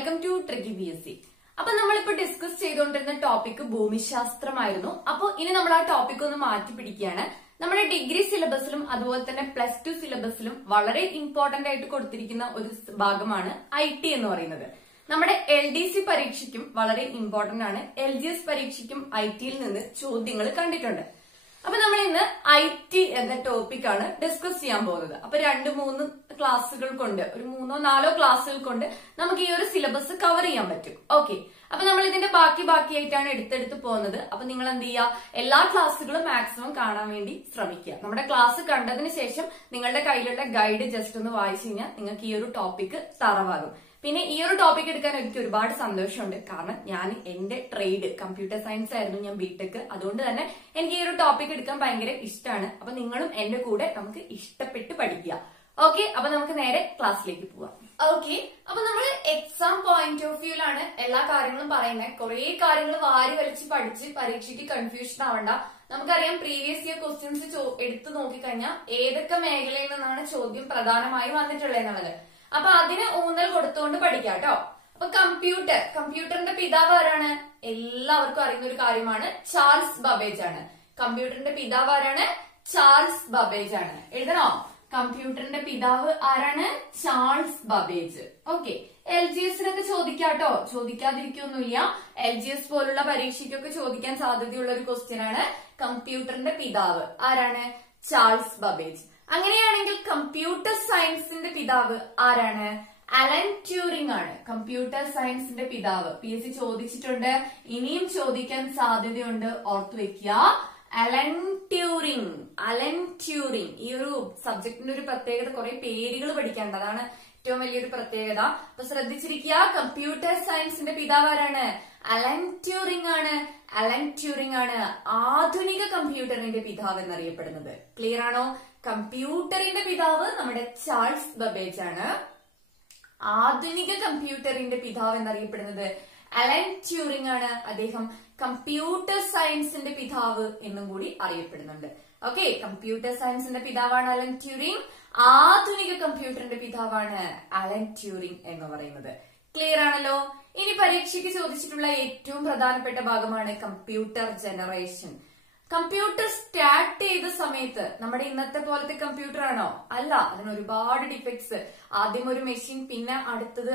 Welcome to tricky BSc. അപ്പൊ നമ്മളിപ്പോ discuss ചെയ്തുകൊണ്ടിരുന്ന ടോപ്പിക് ഭൂമിശാസ്ത്രമായിരുന്നു. അപ്പൊ ഇനി നമ്മൾ ആ ടോപ്പിക് ഒന്ന് മാറ്റി പിടിക്കുകയാണ്. നമ്മുടെ ഡിഗ്രി സിലബസിലും അതുപോലെ തന്നെ +2 സിലബസിലും വളരെ ഇമ്പോർട്ടന്റ് ആയിട്ട് കൊടുത്തിരിക്കുന്ന ഒരു ഭാഗമാണ് IT എന്ന് പറയുന്നത്. നമ്മുടെ LDC പരീക്ഷയ്ക്കും വളരെ ഇമ്പോർട്ടന്റ് ആണ്. LGS പരീക്ഷയ്ക്കും IT-യിൽ നിന്ന് ചോദ്യങ്ങൾ കണ്ടിട്ടുണ്ട്. അപ്പൊ നമ്മൾ ഇന്ന് IT എന്ന ടോപ്പിക്കാണ് ഡിസ്കസ് ചെയ്യാൻ പോകുന്നത്. അപ്പൊ 2-3 ക്ലാസ്സുകൾ കൊണ്ട്, ഒരു 3-4 ക്ലാസ്സുകൾ കൊണ്ട് നമുക്ക് ഈ ഒരു സിലബസ് കവർ ചെയ്യാൻ പറ്റും. ഓക്കെ, അപ്പൊ നമ്മൾ ഇതിന്റെ ബാക്കിയായിട്ടാണ് എടുത്തെടുത്ത് പോകുന്നത്. അപ്പൊ നിങ്ങൾ എന്ത് ചെയ്യുക, എല്ലാ ക്ലാസ്സുകളും മാക്സിമം കാണാൻ വേണ്ടി ശ്രമിക്കുക. നമ്മുടെ ക്ലാസ് കണ്ടതിന് ശേഷം നിങ്ങളുടെ കയ്യിലുള്ള ഗൈഡ് ജസ്റ്റ് ഒന്ന് വായിച്ചു കഴിഞ്ഞാൽ നിങ്ങൾക്ക് ഈ ഒരു ടോപ്പിക് തറവാകും. പിന്നെ ഈ ഒരു ടോപ്പിക് എടുക്കാൻ എനിക്ക് ഒരുപാട് സന്തോഷമുണ്ട്. കാരണം ഞാൻ എന്റെ ട്രേഡ് കമ്പ്യൂട്ടർ സയൻസ് ആയിരുന്നു, ഞാൻ BTech. അതുകൊണ്ട് തന്നെ എനിക്ക് ഈ ഒരു ടോപ്പിക് എടുക്കാൻ ഭയങ്കര ഇഷ്ടമാണ്. അപ്പൊ നിങ്ങളും എന്റെ കൂടെ നമുക്ക് ഇഷ്ടപ്പെട്ട് പഠിക്കുക. ഓക്കെ, അപ്പൊ നമുക്ക് നേരെ ക്ലാസ്സിലേക്ക് പോവാം. ഓക്കെ, അപ്പൊ നമ്മൾ എക്സാം പോയിന്റ് ഓഫ് വ്യൂലാണ് എല്ലാ കാര്യങ്ങളും പറയുന്നത്. കുറെ കാര്യങ്ങൾ വാരി വലിച്ച് പഠിച്ച് പരീക്ഷയ്ക്ക് കൺഫ്യൂഷൻ ആവണ്ട. നമുക്കറിയാം പ്രീവിയസ് ഇയർ ക്വസ്റ്റ്യൻസ് എടുത്തു നോക്കിക്കഴിഞ്ഞാൽ ഏതൊക്കെ മേഖലയിൽ നിന്നാണ് ചോദ്യം പ്രധാനമായും വന്നിട്ടുള്ളത് എന്നുള്ളത്. അപ്പൊ അതിന് ഊന്നൽ കൊടുത്തുകൊണ്ട് പഠിക്കാം കേട്ടോ. അപ്പൊ കമ്പ്യൂട്ടറിന്റെ പിതാവ് ആരാണ്? എല്ലാവർക്കും അറിയുന്ന ഒരു കാര്യമാണ്, ചാൾസ് ബബേജ് ആണ്. കമ്പ്യൂട്ടറിന്റെ പിതാവ് ആരാണ്? ചാൾസ് ബബേജ് ആണ്. എഴുതണോ? കമ്പ്യൂട്ടറിന്റെ പിതാവ് ആരാണ്? Charles Babbage. ഓക്കെ, LGS-നൊക്കെ ചോദിക്കാട്ടോ, ചോദിക്കാതിരിക്കൊന്നുമില്ല. LGS പോലുള്ള പരീക്ഷയ്ക്കൊക്കെ ചോദിക്കാൻ സാധ്യതയുള്ള ഒരു ക്വസ്റ്റ്യൻ ആണ്. കമ്പ്യൂട്ടറിന്റെ പിതാവ് ആരാണ്? Charles Babbage. അങ്ങനെയാണെങ്കിൽ കമ്പ്യൂട്ടർ സയൻസിന്റെ പിതാവ് ആരാണ്? അലൻ ട്യൂറിംഗ് ആണ്. കമ്പ്യൂട്ടർ സയൻസിന്റെ പിതാവ് PSC ചോദിച്ചിട്ടുണ്ട്, ഇനിയും ചോദിക്കാൻ സാധ്യതയുണ്ട്, ഓർത്തു വെക്കുക. Allen Turing. ഈ ഒരു സബ്ജക്റ്റിന്റെ ഒരു പ്രത്യേകത, കുറെ പേരുകൾ പഠിക്കാനുണ്ട്, അതാണ് ഏറ്റവും വലിയൊരു പ്രത്യേകത. അപ്പൊ ശ്രദ്ധിച്ചിരിക്കുക, കമ്പ്യൂട്ടർ സയൻസിന്റെ പിതാവ് ആരാണ്? അലൻ ട്യൂറിംഗ് ആണ്. ആധുനിക കമ്പ്യൂട്ടറിന്റെ പിതാവ് എന്നറിയപ്പെടുന്നത്. ക്ലിയർ ആണോ? കമ്പ്യൂട്ടറിന്റെ പിതാവ് നമ്മുടെ ചാൾസ് ബബേജ് ആണ്. ആധുനിക കമ്പ്യൂട്ടറിന്റെ പിതാവ് എന്നറിയപ്പെടുന്നത് അലൻ ട്യൂറിംഗ് ആണ്. അദ്ദേഹം കമ്പ്യൂട്ടർ സയൻസിന്റെ പിതാവ് എന്നും കൂടി അറിയപ്പെടുന്നുണ്ട്. ഓക്കെ, കമ്പ്യൂട്ടർ സയൻസിന്റെ പിതാവാണ് അലൻ ട്യൂറിംഗ്. ആധുനിക കമ്പ്യൂട്ടറിന്റെ പിതാവാണ് അലൻ ട്യൂറിംഗ് എന്ന് പറയുന്നത്. ക്ലിയർ ആണല്ലോ? ഇനി പരീക്ഷയ്ക്ക് ചോദിച്ചിട്ടുള്ള ഏറ്റവും പ്രധാനപ്പെട്ട ഭാഗമാണ് കമ്പ്യൂട്ടർ ജനറേഷൻ. കമ്പ്യൂട്ടർ സ്റ്റാർട്ട് ചെയ്ത സമയത്ത് നമ്മുടെ ഇന്നത്തെ പോലത്തെ കമ്പ്യൂട്ടർ ആണോ? അല്ല, അതിന് ഒരുപാട് ഡിഫക്ട്സ്. ആദ്യം ഒരു മെഷീൻ, പിന്നെ അടുത്തത്,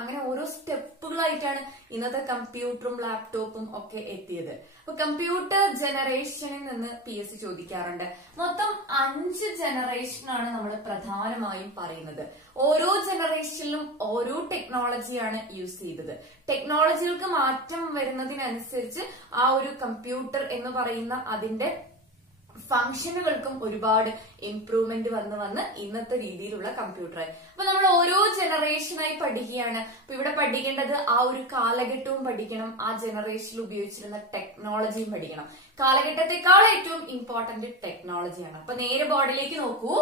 അങ്ങനെ ഓരോ സ്റ്റെപ്പുകളായിട്ടാണ് ഇന്നത്തെ കമ്പ്യൂട്ടറും ലാപ്ടോപ്പും ഒക്കെ എത്തിയത്. അപ്പൊ കമ്പ്യൂട്ടർ ജനറേഷനിൽ നിന്ന് PSC ചോദിക്കാറുണ്ട്. മൊത്തം 5 ജനറേഷനാണ് നമ്മൾ പ്രധാനമായും പറയുന്നത്. ഓരോ ജനറേഷനിലും ഓരോ ടെക്നോളജിയാണ് യൂസ് ചെയ്തത്. ടെക്നോളജികൾക്ക് മാറ്റം വരുന്നതിനനുസരിച്ച് ആ ഒരു കമ്പ്യൂട്ടർ എന്ന് പറയുന്ന അതിന്റെ ഫംഗ്ഷനുകൾക്കും ഒരുപാട് ഇംപ്രൂവ്മെന്റ് വന്ന് ഇന്നത്തെ രീതിയിലുള്ള കമ്പ്യൂട്ടറായി. അപ്പൊ നമ്മൾ ഓരോ ജനറേഷനായി പഠിക്കുകയാണ്. അപ്പൊ ഇവിടെ പഠിക്കേണ്ടത് ആ ഒരു കാലഘട്ടവും പഠിക്കണം, ആ ജനറേഷനിൽ ഉപയോഗിച്ചിരുന്ന ടെക്നോളജിയും പഠിക്കണം. കാലഘട്ടത്തെക്കാൾ ഏറ്റവും ഇമ്പോർട്ടന്റ് ടെക്നോളജിയാണ്. അപ്പൊ നേരെ ബോർഡിലേക്ക് നോക്കൂ.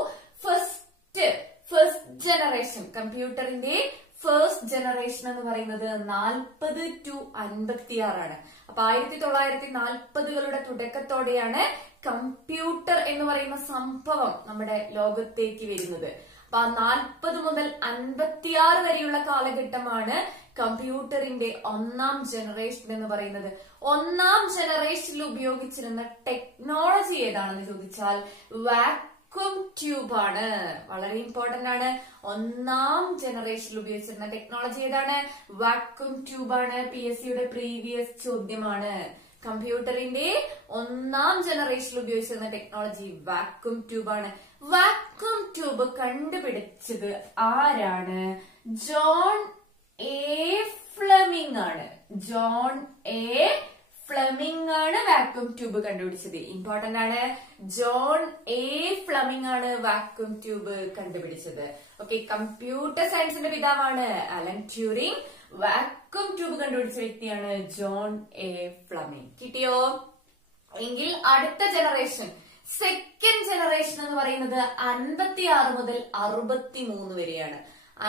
ഫസ്റ്റ് ജനറേഷൻ, കമ്പ്യൂട്ടറിന്റെ ഫസ്റ്റ് ജനറേഷൻ എന്ന് പറയുന്നത് 40 to 56 ആണ്. അപ്പൊ 1940കളുടെ തുടക്കത്തോടെയാണ് കമ്പ്യൂട്ടർ എന്ന് പറയുന്ന സംഭവം നമ്മുടെ ലോകത്തേക്ക് വരുന്നത്. അപ്പൊ 40 മുതൽ 56 വരെയുള്ള കാലഘട്ടമാണ് കമ്പ്യൂട്ടറിന്റെ 1ാം ജനറേഷൻ എന്ന് പറയുന്നത്. 1ാം ജനറേഷനിൽ ഉപയോഗിച്ചിരുന്ന ടെക്നോളജി ഏതാണെന്ന് ചോദിച്ചാൽ വാക്വം ട്യൂബ് ആണ്. വളരെ ഇമ്പോർട്ടന്റ് ആണ്. 1ാം ജനറേഷനിൽ ഉപയോഗിച്ചിരുന്ന ടെക്നോളജി ഏതാണ്? വാക്വം ട്യൂബ് ആണ്. PSCയുടെ പ്രീവിയസ് ചോദ്യമാണ്. കമ്പ്യൂട്ടറിന്റെ 1ാം ജനറേഷനിൽ ഉപയോഗിച്ചിരുന്ന ടെക്നോളജി വാക്വം ട്യൂബ് ആണ്. വാക്വം ട്യൂബ് കണ്ടുപിടിച്ചത് ആരാണ്? ജോൺ എ ഫ്ലെമിംഗ് ആണ്. വാക്വം ട്യൂബ് കണ്ടുപിടിച്ചത്. ഇമ്പോർട്ടന്റ് ആണ്. ജോൺ എ ഫ്ലെമിംഗ് ആണ് വാക്വം ട്യൂബ് കണ്ടുപിടിച്ചത്. ഓക്കെ, കമ്പ്യൂട്ടർ സയൻസിന്റെ പിതാവാണ് അലൻ ട്യൂറിംഗ്. വാക്വം ട്യൂബ് കണ്ടുപിടിച്ച വ്യക്തിയാണ് ജോൺ എ ഫ്ലെമിംഗ്. കിട്ടിയോ? എങ്കിൽ അടുത്ത ജനറേഷൻ, സെക്കൻഡ് ജനറേഷൻ എന്ന് പറയുന്നത് 56 മുതൽ 63 വരെയാണ്.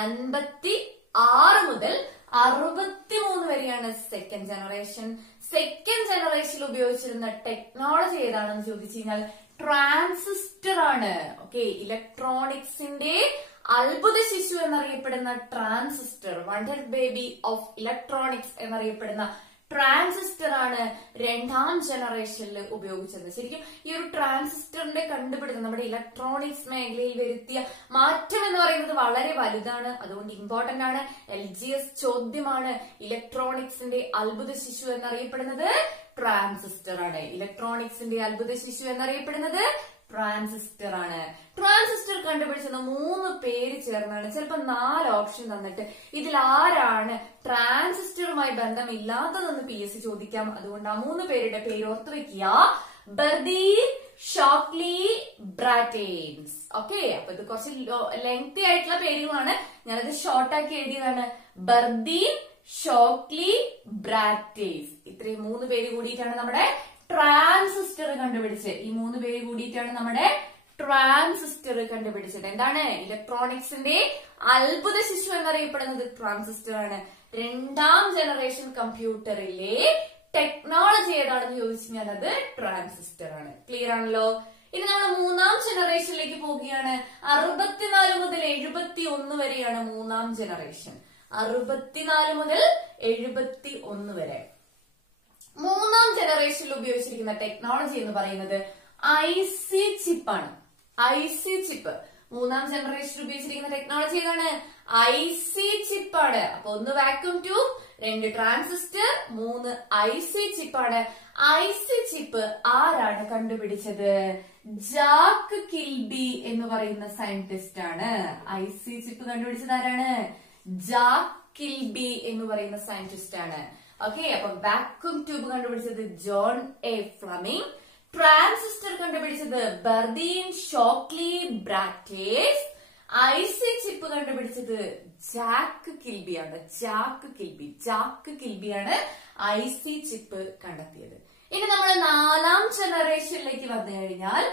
56 മുതൽ 63 വരെയാണ് സെക്കൻഡ് ജനറേഷൻ. സെക്കൻഡ് ജനറേഷനിൽ ഉപയോഗിച്ചിരുന്ന ടെക്നോളജി ഏതാണെന്ന് ചോദിച്ചു കഴിഞ്ഞാൽ ട്രാൻസിസ്റ്റർ ആണ്. ഓക്കെ, ഇലക്ട്രോണിക്സിന്റെ അത്ഭുത ശിശു എന്നറിയപ്പെടുന്ന transistor, wonder baby of electronics എന്നറിയപ്പെടുന്ന ട്രാൻസിസ്റ്റർ ആണ് രണ്ടാം ജനറേഷനിൽ ഉപയോഗിച്ചത്. ശരിക്കും ഈ ഒരു ട്രാൻസിസ്റ്ററിന്റെ കണ്ടുപിടുത്തം നമ്മുടെ ഇലക്ട്രോണിക്സ് മേഖലയിൽ വരുത്തിയ മാറ്റം എന്ന് പറയുന്നത് വളരെ വലുതാണ്. അതുകൊണ്ട് ഇമ്പോർട്ടന്റ് ആണ്. LGS ചോദ്യമാണ്. ഇലക്ട്രോണിക്സിന്റെ അത്ഭുത ശിശു എന്നറിയപ്പെടുന്നത് ട്രാൻസിസ്റ്റർ ആണ്. ഇലക്ട്രോണിക്സിന്റെ അത്ഭുത ശിശു എന്നറിയപ്പെടുന്നത് ട്രാൻസിസ്റ്റർ ആണ്. ട്രാൻസിസ്റ്റർ കണ്ടുപിടിച്ചത് 3 പേര് ചേർന്നാണ്. ചിലപ്പോ 4 ഓപ്ഷൻ തന്നിട്ട് ഇതിൽ ആരാണ് ട്രാൻസിസ്റ്ററുമായി ബന്ധമില്ലാത്തതെന്ന് PSC ചോദിക്കാം. അതുകൊണ്ട് ആ 3 പേരുടെ പേര് ഓർത്തു വെക്കുക. Bardeen, Shockley, ബ്രാറ്റെയിൻസ്. ഓക്കെ, അപ്പൊ ഇത് കുറച്ച് ലെങ്തി ആയിട്ടുള്ള പേരുകളാണ്. ഞാനത് ഷോർട്ടാക്കി എഴുതിയതാണ്. Bardeen, Shockley, ബ്രാറ്റെയ്സ്. ഇത്രയും 3 പേര് കൂടിയിട്ടാണ് നമ്മുടെ ട്രാൻസിസ്റ്റർ കണ്ടുപിടിച്ചത്. ഈ 3 പേര് കൂടിയിട്ടാണ് നമ്മുടെ ട്രാൻസിസ്റ്റർ കണ്ടുപിടിച്ചത്. എന്താണ്? ഇലക്ട്രോണിക്സിന്റെ അത്ഭുത ശിശു എന്നറിയപ്പെടുന്നത് ട്രാൻസിസ്റ്റർ ആണ്. രണ്ടാം ജനറേഷൻ കമ്പ്യൂട്ടറിലെ ടെക്നോളജി ഏതാണെന്ന് ചോദിച്ചു കഴിഞ്ഞാൽ അത് ട്രാൻസിസ്റ്റർ ആണ്. ക്ലിയർ ആണല്ലോ? ഇനി നമ്മൾ 3ാം ജനറേഷനിലേക്ക് പോവുകയാണ്. 64 മുതൽ 71 വരെയാണ് 3ാം ജനറേഷൻ. 64 മുതൽ 71 വരെ 3ാം ജനറേഷനിൽ ഉപയോഗിച്ചിരിക്കുന്ന ടെക്നോളജി എന്ന് പറയുന്നത് IC ചിപ്പാണ്. IC ചിപ്പ് 3ാം ജനറേഷനിൽ ഉപയോഗിച്ചിരിക്കുന്ന ടെക്നോളജി ഏതാണ്? IC ചിപ്പാണ്. അപ്പൊ 1 vacuum tube, 2 transistor, 3 IC ചിപ്പാണ്. IC chip ആരാണ് കണ്ടുപിടിച്ചത്? ജാക്ക് കിൽബി എന്ന് പറയുന്ന സയന്റിസ്റ്റ് ആണ്. IC ചിപ്പ് കണ്ടുപിടിച്ചത് ആരാണ്? ജാക്ക് കിൽബി എന്ന് പറയുന്ന സയന്റിസ്റ്റ് ആണ്. ഓക്കെ, അപ്പൊ വാക്യൂം ട്യൂബ് കണ്ടുപിടിച്ചത് ജോൺ എ ഫ്ലമിംഗ്. ട്രാൻസിസ്റ്റർ കണ്ടുപിടിച്ചത് ബർദീൻ, ഷോക്ലി, ബ്രാറ്റേഴ്സ്. IC ചിപ്പ് കണ്ടുപിടിച്ചത് ജാക്ക് കിൽബിയാണ്. ജാക്ക് കിൽബിയാണ് IC ചിപ്പ് കണ്ടെത്തിയത്. ഇനി നമ്മൾ 4ാം ജനറേഷനിലേക്ക് വന്നു കഴിഞ്ഞാൽ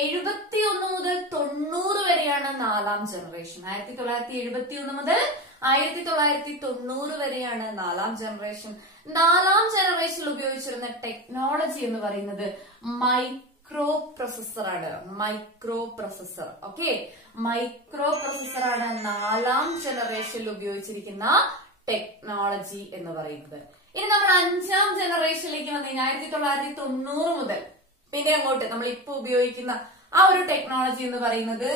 71 മുതൽ 90 വരെയാണ് 4ാം ജനറേഷൻ. 1971 മുതൽ 1990 വരെയാണ് 4ാം ജനറേഷൻ. 4ാം ജനറേഷനിൽ ഉപയോഗിച്ചിരുന്ന ടെക്നോളജി എന്ന് പറയുന്നത് മൈക്രോ പ്രൊസസർ ആണ്. Micro processor. Okay, micro processor ആണ് 4ാം ജനറേഷനിൽ ഉപയോഗിച്ചിരിക്കുന്ന ടെക്നോളജി എന്ന് പറയുന്നത്. ഇനി നമ്മൾ 5ാം ജനറേഷനിലേക്ക് വന്നു കഴിഞ്ഞാൽ 1990 മുതൽ പിന്നെ അങ്ങോട്ട് നമ്മൾ ഇപ്പൊ ഉപയോഗിക്കുന്ന ആ ഒരു ടെക്നോളജി എന്ന് പറയുന്നത്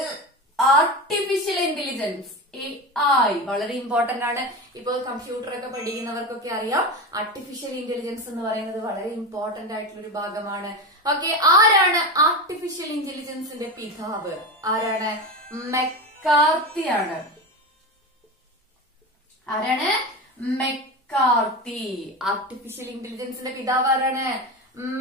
ആർട്ടിഫിഷ്യൽ ഇന്റലിജൻസ്, AI. വളരെ ഇമ്പോർട്ടന്റ് ആണ്. ഇപ്പോൾ കമ്പ്യൂട്ടർ ഒക്കെ പഠിക്കുന്നവർക്കൊക്കെ അറിയാം ആർട്ടിഫിഷ്യൽ ഇന്റലിജൻസ് എന്ന് പറയുന്നത് വളരെ ഇമ്പോർട്ടന്റ് ആയിട്ടുള്ള ഒരു ഭാഗമാണ്. ഓക്കെ, ആരാണ് ആർട്ടിഫിഷ്യൽ ഇന്റലിജൻസിന്റെ പിതാവ്? ആരാണ്? മെക്കാർത്തി ആണ്. ആരാണ്? മെക്കാർത്തി. ആർട്ടിഫിഷ്യൽ ഇന്റലിജൻസിന്റെ പിതാവ് ആരാണ്?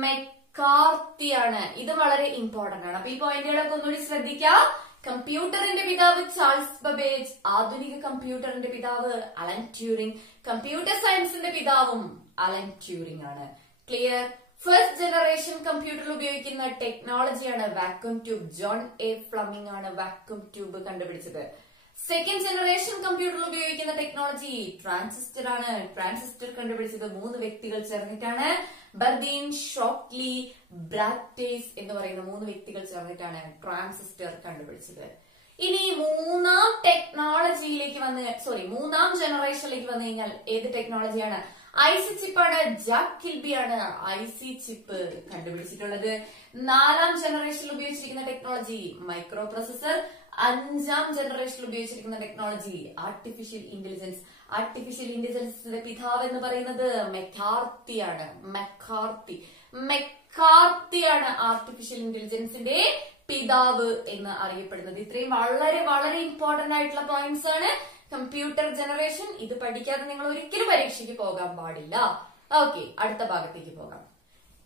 മെക്കാർത്തിയാണ്. ഇത് വളരെ ഇമ്പോർട്ടന്റ് ആണ്. അപ്പൊ ഈ പോയിന്റുകളൊക്കെ ഒന്നുകൂടി ശ്രദ്ധിക്കാം. കമ്പ്യൂട്ടറിന്റെ പിതാവ് ചാൾസ് ബബേജ്. ആധുനിക കമ്പ്യൂട്ടറിന്റെ പിതാവ് അലൻ ട്യൂറിംഗ്. കമ്പ്യൂട്ടർ സയൻസിന്റെ പിതാവും അലൻ ട്യൂറിംഗ് ആണ്. ക്ലിയർ? ഫസ്റ്റ് ജനറേഷൻ കമ്പ്യൂട്ടറിൽ ഉപയോഗിക്കുന്ന ടെക്നോളജിയാണ് vacuum tube. John A Fleming ആണ് വാക്യൂം ട്യൂബ് കണ്ടുപിടിച്ചത്. സെക്കൻഡ് ജനറേഷൻ കമ്പ്യൂട്ടറിൽ ഉപയോഗിക്കുന്ന ടെക്നോളജി ട്രാൻസിസ്റ്റർ ആണ്. ട്രാൻസിസ്റ്റർ കണ്ടുപിടിച്ചത് 3 വ്യക്തികൾ ചേർന്നിട്ടാണ്. ബർദീൻ, ഷോക്ലി, ബ്രാറ്റേഴ്സ് എന്ന് പറയുന്ന 3 വ്യക്തികൾ ചേർന്നിട്ടാണ് ട്രാൻസിസ്റ്റർ കണ്ടുപിടിച്ചത്. ഇനി 3ാം ടെക്നോളജിയിലേക്ക് മൂന്നാം ജനറേഷനിലേക്ക് വന്നു കഴിഞ്ഞാൽ ഏത് ടെക്നോളജിയാണ്? IC ചിപ്പാണ്. ജാക്ക് കിൽബിയാണ് IC ചിപ്പ് കണ്ടുപിടിച്ചിട്ടുള്ളത്. 4ാം ജനറേഷനിൽ ഉപയോഗിച്ചിരിക്കുന്ന ടെക്നോളജി മൈക്രോ പ്രൊസസർ. 5ാം ജനറേഷനിൽ ഉപയോഗിച്ചിരിക്കുന്ന ടെക്നോളജി ആർട്ടിഫിഷ്യൽ ഇന്റലിജൻസ്. ആർട്ടിഫിഷ്യൽ ഇന്റലിജൻസിന്റെ പിതാവ് എന്ന് പറയുന്നത് മെക്കാർത്തിയാണ്. മെക്കാർത്തിയാണ് ആർട്ടിഫിഷ്യൽ ഇന്റലിജൻസിന്റെ പിതാവ് എന്ന് അറിയപ്പെടുന്നത്. ഇത്രയും വളരെ വളരെ ഇമ്പോർട്ടന്റ് ആയിട്ടുള്ള പോയിന്റ്സ് ആണ്. കമ്പ്യൂട്ടർ ജനറേഷൻ ഇത് പഠിക്കാതെ നിങ്ങൾ ഒരിക്കലും പരീക്ഷയ്ക്ക് പോകാൻ പാടില്ല. ഓക്കെ, അടുത്ത ഭാഗത്തേക്ക് പോകാം.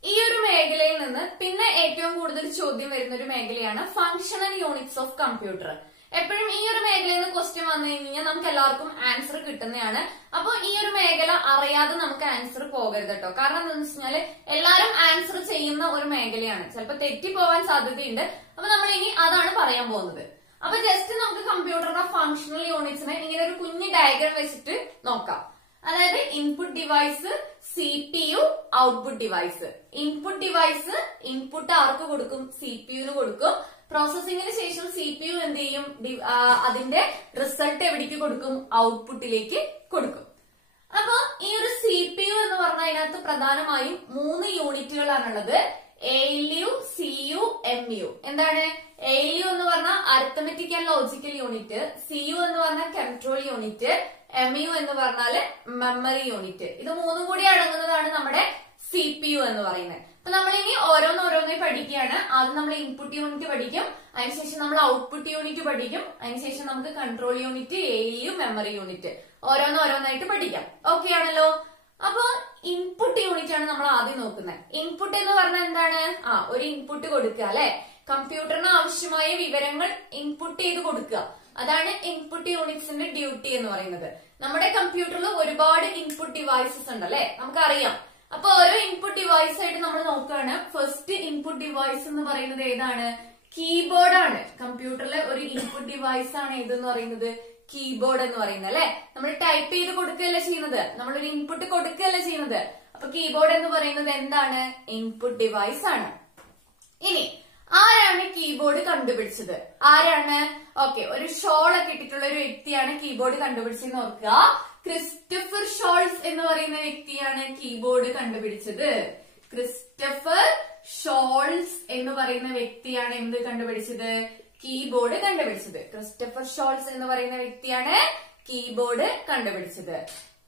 ഈ ഒരു മേഖലയിൽ നിന്ന് പിന്നെ ഏറ്റവും കൂടുതൽ ചോദ്യം വരുന്ന ഒരു മേഖലയാണ് ഫങ്ഷണൽ യൂണിറ്റ്സ് ഓഫ് കമ്പ്യൂട്ടർ. എപ്പോഴും ഈ ഒരു മേഖലയിൽ നിന്ന് ക്വസ്റ്റ്യൻ വന്നു കഴിഞ്ഞാൽ നമുക്ക് എല്ലാവർക്കും ആൻസർ കിട്ടുന്നതാണ്. അപ്പൊ ഈ ഒരു മേഖല അറിയാതെ നമുക്ക് ആൻസർ പോകരുത് കേട്ടോ. കാരണം എന്താണെന്ന് വെച്ചാല് എല്ലാരും ആൻസർ ചെയ്യുന്ന ഒരു മേഖലയാണ്. ചിലപ്പോൾ തെറ്റിപ്പോവാൻ സാധ്യതയുണ്ട്. അപ്പൊ നമ്മൾ ഇനി അതാണ് പറയാൻ പോകുന്നത്. അപ്പൊ ജസ്റ്റ് നമുക്ക് കമ്പ്യൂട്ടറിന്റെ ഫങ്ഷണൽ യൂണിറ്റ്സിനെ ഇങ്ങനെ ഒരു കുഞ്ഞു ഡയഗ്രാം വെച്ചിട്ട് നോക്കാം. അതായത് input device, CPU, output device. Input device input ആർക്ക് കൊടുക്കും? CPU കൊടുക്കും. പ്രോസസിംഗിന് ശേഷം CPU എന്ത് ചെയ്യും, അതിന്റെ റിസൾട്ട് എവിടേക്ക് കൊടുക്കും, ഔട്ട്പുട്ടിലേക്ക് കൊടുക്കും. അപ്പൊ ഈ ഒരു CPU എന്ന് പറഞ്ഞാൽ അതിനകത്ത് പ്രധാനമായും 3 യൂണിറ്റുകളാണുള്ളത്. ALU, CU, MU. എന്താണ് ALU എന്ന് പറഞ്ഞാൽ arithmetic and logical unit, CU എന്ന് പറഞ്ഞാൽ കൺട്രോൾ യൂണിറ്റ്, MU എന്ന് പറഞ്ഞാല് മെമ്മറി യൂണിറ്റ്. ഇത് 3 കൂടി അടങ്ങുന്നതാണ് നമ്മുടെ CPU എന്ന് പറയുന്നത്. അപ്പൊ നമ്മളിനി ഓരോന്നോരോന്നായി പഠിക്കുകയാണ്. ആദ്യം നമ്മൾ ഇൻപുട്ട് യൂണിറ്റ് പഠിക്കും, അതിനുശേഷം നമ്മൾ ഔട്ട്പുട്ട് യൂണിറ്റ് പഠിക്കും, അതിനുശേഷം നമുക്ക് control unit, ALU, memory unit ഓരോന്നോരോന്നായിട്ട് പഠിക്കാം. ഓക്കെ ആണല്ലോ. അപ്പൊ ഇൻപുട്ട് യൂണിറ്റ് ആണ് നമ്മൾ ആദ്യം നോക്കുന്നത്. ഇൻപുട്ട് എന്ന് പറഞ്ഞാൽ എന്താണ്, ഒരു ഇൻപുട്ട് കൊടുക്കുക അല്ലെ, കമ്പ്യൂട്ടറിന് ആവശ്യമായ വിവരങ്ങൾ ഇൻപുട്ട് ചെയ്ത് കൊടുക്കുക. അതാണ് ഇൻപുട്ട് യൂണിറ്റ്സിന്റെ ഡ്യൂട്ടി എന്ന് പറയുന്നത്. നമ്മുടെ കമ്പ്യൂട്ടറിൽ ഒരുപാട് ഇൻപുട്ട് ഡിവൈസസ് ഉണ്ട് അല്ലെ, നമുക്കറിയാം. അപ്പൊ ഓരോ ഇൻപുട്ട് ഡിവൈസ് ആയിട്ട് നമ്മൾ നോക്കുകയാണ്. ഫസ്റ്റ് ഇൻപുട്ട് ഡിവൈസ് എന്ന് പറയുന്നത് ഏതാണ്, കീബോർഡ് ആണ്. കമ്പ്യൂട്ടറിലെ ഒരു ഇൻപുട്ട് ഡിവൈസ് ആണ് ഏതെന്ന് പറയുന്നത്, കീബോർഡ് എന്ന് പറയുന്നത് അല്ലെ. നമ്മൾ ടൈപ്പ് ചെയ്ത് കൊടുക്കുകയല്ല ചെയ്യുന്നത്, നമ്മളൊരു ഇൻപുട്ട് കൊടുക്കുകയല്ല ചെയ്യുന്നത്. അപ്പൊ കീബോർഡ് എന്ന് പറയുന്നത് എന്താണ്, ഇൻപുട്ട് ഡിവൈസ് ആണ്. ഇനി ആരാണ് കീബോർഡ് കണ്ടുപിടിച്ചത്, ആരാണ്, ഓക്കെ, ഒരു ഷോൾ ഒക്കെ ഇട്ടിട്ടുള്ള ഒരു വ്യക്തിയാണ് കീബോർഡ് കണ്ടുപിടിച്ചതെന്ന് ഓർക്കുക. ക്രിസ്റ്റഫർ ഷോൾസ് എന്ന് പറയുന്ന വ്യക്തിയാണ് കീബോർഡ് കണ്ടുപിടിച്ചത്. ക്രിസ്റ്റഫർ ഷോൾസ് എന്ന് പറയുന്ന വ്യക്തിയാണ് എന്ത് കണ്ടുപിടിച്ചത്, കീബോർഡ് കണ്ടുപിടിച്ചത്. ക്രിസ്റ്റഫർ ഷോൾസ് എന്ന് പറയുന്ന വ്യക്തിയാണ് കീബോർഡ് കണ്ടുപിടിച്ചത്.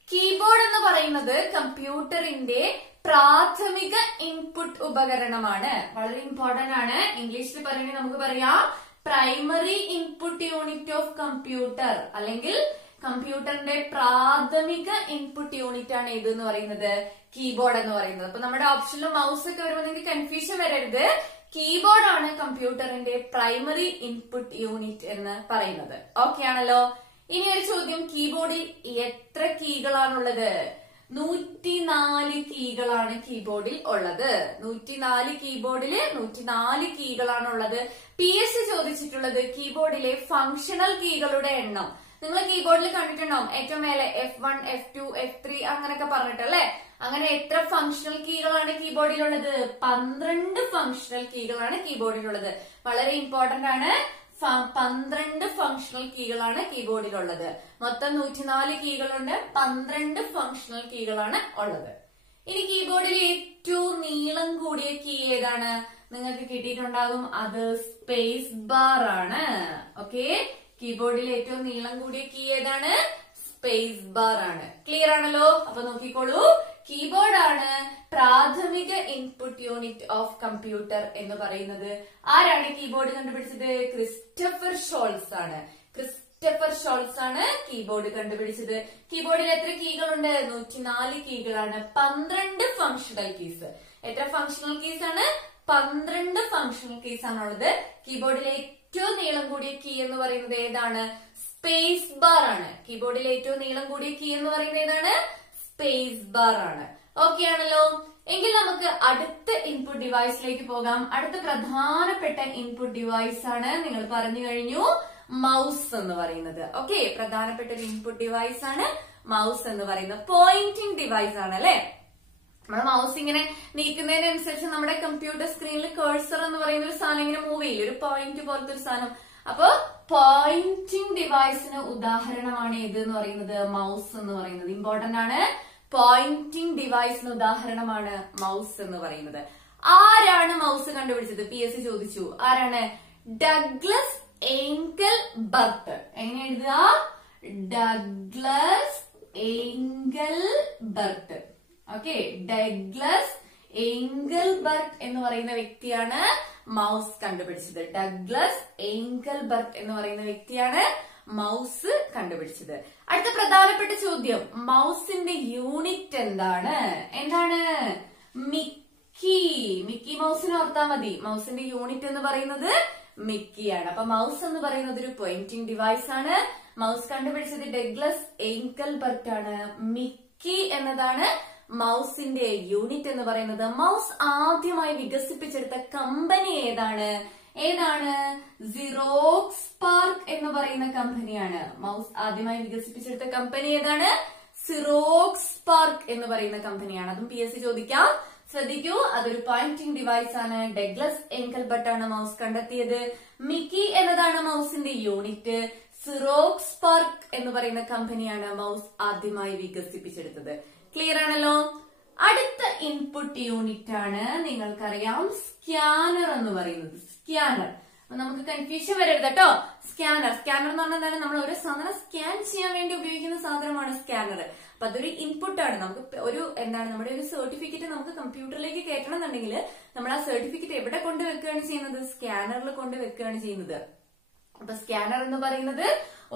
കീബോർഡ് എന്ന് പറയുന്നത് കമ്പ്യൂട്ടറിന്റെ പ്രാഥമിക ഇൻപുട്ട് ഉപകരണമാണ്. വളരെ ഇമ്പോർട്ടന്റ് ആണ്. ഇംഗ്ലീഷിൽ പറയുന്നത് നമുക്ക് പറയാം primary input unit of computer, അല്ലെങ്കിൽ കമ്പ്യൂട്ടറിന്റെ പ്രാഥമിക ഇൻപുട്ട് യൂണിറ്റ് ആണ് ഇതെന്ന് പറയുന്നത്, കീബോർഡ് എന്ന് പറയുന്നത്. അപ്പൊ നമ്മുടെ ഓപ്ഷനിൽ മൗസ് ഒക്കെ വരുമ്പോൾ നിങ്ങൾക്ക് കൺഫ്യൂഷൻ വരരുത്. കീബോർഡ് ആണ് കമ്പ്യൂട്ടറിന്റെ പ്രൈമറി ഇൻപുട്ട് യൂണിറ്റ് എന്ന് പറയുന്നത്. ഓക്കെ ആണല്ലോ. ഇനി ഒരു ചോദ്യം, കീബോർഡിൽ എത്ര കീകളാണുള്ളത്, 104 കീകളാണ് കീബോർഡിൽ ഉള്ളത്. 104 കീബോർഡില് 104 കീകളാണുള്ളത്. PS ചോദിച്ചിട്ടുള്ളത് കീബോർഡിലെ ഫങ്ഷണൽ കീകളുടെ എണ്ണം. നിങ്ങൾ കീബോർഡിൽ കണ്ടിട്ടുണ്ടാവും, ഏറ്റവും മേലെ F1, F2, F3 അങ്ങനെയൊക്കെ പറഞ്ഞിട്ടല്ലേ. അങ്ങനെ എത്ര ഫങ്ഷണൽ കീകളാണ് കീബോർഡിലുള്ളത്, 12 ഫങ്ഷണൽ കീകളാണ് കീബോർഡിലുള്ളത്. വളരെ ഇമ്പോർട്ടന്റ് ആണ്, 12 ഫങ്ഷണൽ കീകളാണ് കീബോർഡിലുള്ളത്. മൊത്തം 104 കീകളുണ്ട്, 12 ഫങ്ഷണൽ കീകളാണ് ഉള്ളത്. ഇനി കീബോർഡിൽ ഏറ്റവും നീളം കൂടിയ കീ ഏതാണ്, നിങ്ങൾക്ക് കിട്ടിയിട്ടുണ്ടാകും, അത് സ്പേസ് ബാർ ആണ്. ഓക്കെ, കീബോർഡിൽ ഏറ്റവും നീളം കൂടിയ കീ ഏതാണ്, സ്പേസ് ബാർ ആണ്. ക്ലിയർ ആണല്ലോ. അപ്പൊ നോക്കിക്കോളൂ, കീബോർഡ് ആണ് പ്രാഥമിക ഇൻപുട്ട് യൂണിറ്റ് ഓഫ് കമ്പ്യൂട്ടർ എന്ന് പറയുന്നത്. ആരാണ് കീബോർഡ് കണ്ടുപിടിച്ചത്, ക്രിസ്റ്റഫർ ഷോൾസ് ആണ്. ക്രിസ്റ്റഫർ ഷോൾസ് ആണ് കീബോർഡ് കണ്ടുപിടിച്ചത്. കീബോർഡിൽ എത്ര കീകളുണ്ട്, 104 കീകളാണ്, 12 ഫങ്ഷണൽ കീസ്. എത്ര ഫങ്ഷണൽ കീസ് ആണ്, 12 ഫങ്ഷണൽ കീസ് ആണുള്ളത്. കീബോർഡിലെ ഏറ്റവും നീളം കൂടിയ കീ എന്ന് പറയുന്നത് ഏതാണ്, സ്പേസ് ബാർ ആണ്. കീബോർഡിലെ ഏറ്റവും നീളം കൂടിയ കീ എന്ന് പറയുന്നത് ഏതാണ്, സ്പേസ് ബാർ ആണ്. ഓക്കെ ആണല്ലോ. എങ്കിൽ നമുക്ക് അടുത്ത ഇൻപുട്ട് ഡിവൈസിലേക്ക് പോകാം. അടുത്ത പ്രധാനപ്പെട്ട ഇൻപുട്ട് ഡിവൈസ് ആണ്, നിങ്ങൾ പറഞ്ഞു കഴിഞ്ഞു, മൗസ് എന്ന് പറയുന്നത്. ഓക്കെ, പ്രധാനപ്പെട്ട ഒരു ഇൻപുട്ട് ഡിവൈസ് ആണ് മൗസ് എന്ന് പറയുന്നത്. പോയിന്റിംഗ് ഡിവൈസ് ആണ് അല്ലെ. നമ്മുടെ മൗസ് ഇങ്ങനെ നീക്കുന്നതിനനുസരിച്ച് നമ്മുടെ കമ്പ്യൂട്ടർ സ്ക്രീനിൽ കേഴ്സർ എന്ന് പറയുന്ന ഒരു സാധനം ഇങ്ങനെ മൂവ് ചെയ്യില്ല, ഒരു പോയിന്റ് പോലത്തെ ഒരു സാധനം. അപ്പൊ പോയിന്റിംഗ് ഡിവൈസിന് ഉദാഹരണമാണ് ഏത് എന്ന് പറയുന്നത്, മൗസ് എന്ന് പറയുന്നത്. ഇമ്പോർട്ടന്റ് ആണ്, പോയിന്റിംഗ് ഡിവൈസിന് ഉദാഹരണമാണ് മൗസ് എന്ന് പറയുന്നത്. ആരാണ് മൗസ് കണ്ടുപിടിച്ചത്, PS ചോദിച്ചു. ആരാണ്, ഡഗ്ലസ് ഏങ്കൽ ബർട്ട്. എങ്ങനെ എഴുതുക, Douglas Engelbart. Okay, Douglas Engelbart എന്ന് പറയുന്ന വ്യക്തിയാണ് മൗസ് കണ്ടുപിടിച്ചത്. ഡഗ്ലസ് ഏങ്കൽ ബർട്ട് എന്ന് പറയുന്ന വ്യക്തിയാണ് മൗസ് കണ്ടുപിടിച്ചത്. അടുത്ത പ്രധാനപ്പെട്ട ചോദ്യം, മൗസിന്റെ യൂണിറ്റ് എന്താണ്, എന്താണ്, മിക്കി. മിക്കി മൗസിനെ ഓർത്താ മതി. മൗസിന്റെ യൂണിറ്റ് എന്ന് പറയുന്നത് മിക്കിയാണ്. അപ്പൊ മൗസ് എന്ന് പറയുന്നത് ഒരു പോയിന്റിംഗ് ഡിവൈസ് ആണ്. മൗസ് കണ്ടുപിടിച്ചത് ഡഗ്ലസ് ഏങ്കൽ ബർട്ട് ആണ്. മിക്കി എന്നതാണ് മൗസിന്റെ യൂണിറ്റ് എന്ന് പറയുന്നത്. മൗസ് ആദ്യമായി വികസിപ്പിച്ചെടുത്ത കമ്പനി ഏതാണ്, ഏതാണ്, സിറോക്സ് സ്പാർക്ക് എന്ന് പറയുന്ന കമ്പനിയാണ്. മൗസ് ആദ്യമായി വികസിപ്പിച്ചെടുത്ത കമ്പനി ഏതാണ്, സിറോക്സ് സ്പാർക്ക് എന്ന് പറയുന്ന കമ്പനിയാണ്. അതും PS ചോദിക്കാം. ശ്രദ്ധിക്കൂ, അതൊരു പോയിന്റിംഗ് ഡിവൈസ് ആണ്. ഡഗ്ലസ് എൻകൽബർട്ട് ആണ് മൗസ് കണ്ടെത്തിയത്. മിക്കി എന്നതാണ് മൗസിന്റെ യൂണിറ്റ്. സിറോക്സ് സ്പാർക്ക് എന്ന് പറയുന്ന കമ്പനിയാണ് മൗസ് ആദ്യമായി വികസിപ്പിച്ചെടുത്തത്. ക്ലിയർ ആണല്ലോ. അടുത്ത ഇൻപുട്ട് യൂണിറ്റ് ആണ് നിങ്ങൾക്കറിയാം സ്കാനർ എന്ന് പറയുന്നത്. സ്കാനർ, നമുക്ക് കൺഫ്യൂഷൻ വരരുത് കേട്ടോ. സ്കാനർ എന്ന് പറഞ്ഞാൽ നമ്മൾ ഒരു സാധനം സ്കാൻ ചെയ്യാൻ വേണ്ടി ഉപയോഗിക്കുന്ന സാധനമാണ് സ്കാനർ. അപ്പൊ അതൊരു ഇൻപുട്ട് ആണ്. നമുക്ക് നമ്മുടെ ഒരു സർട്ടിഫിക്കറ്റ് നമുക്ക് കമ്പ്യൂട്ടറിലേക്ക് കയറ്റണം എന്നുണ്ടെങ്കിൽ നമ്മൾ ആ സർട്ടിഫിക്കറ്റ് എവിടെ കൊണ്ടുവെക്കുകയാണ് ചെയ്യുന്നത്? സ്കാനറിൽ കൊണ്ടുവെക്കുകയാണ് ചെയ്യുന്നത്. അപ്പൊ സ്കാനർ എന്ന് പറയുന്നത്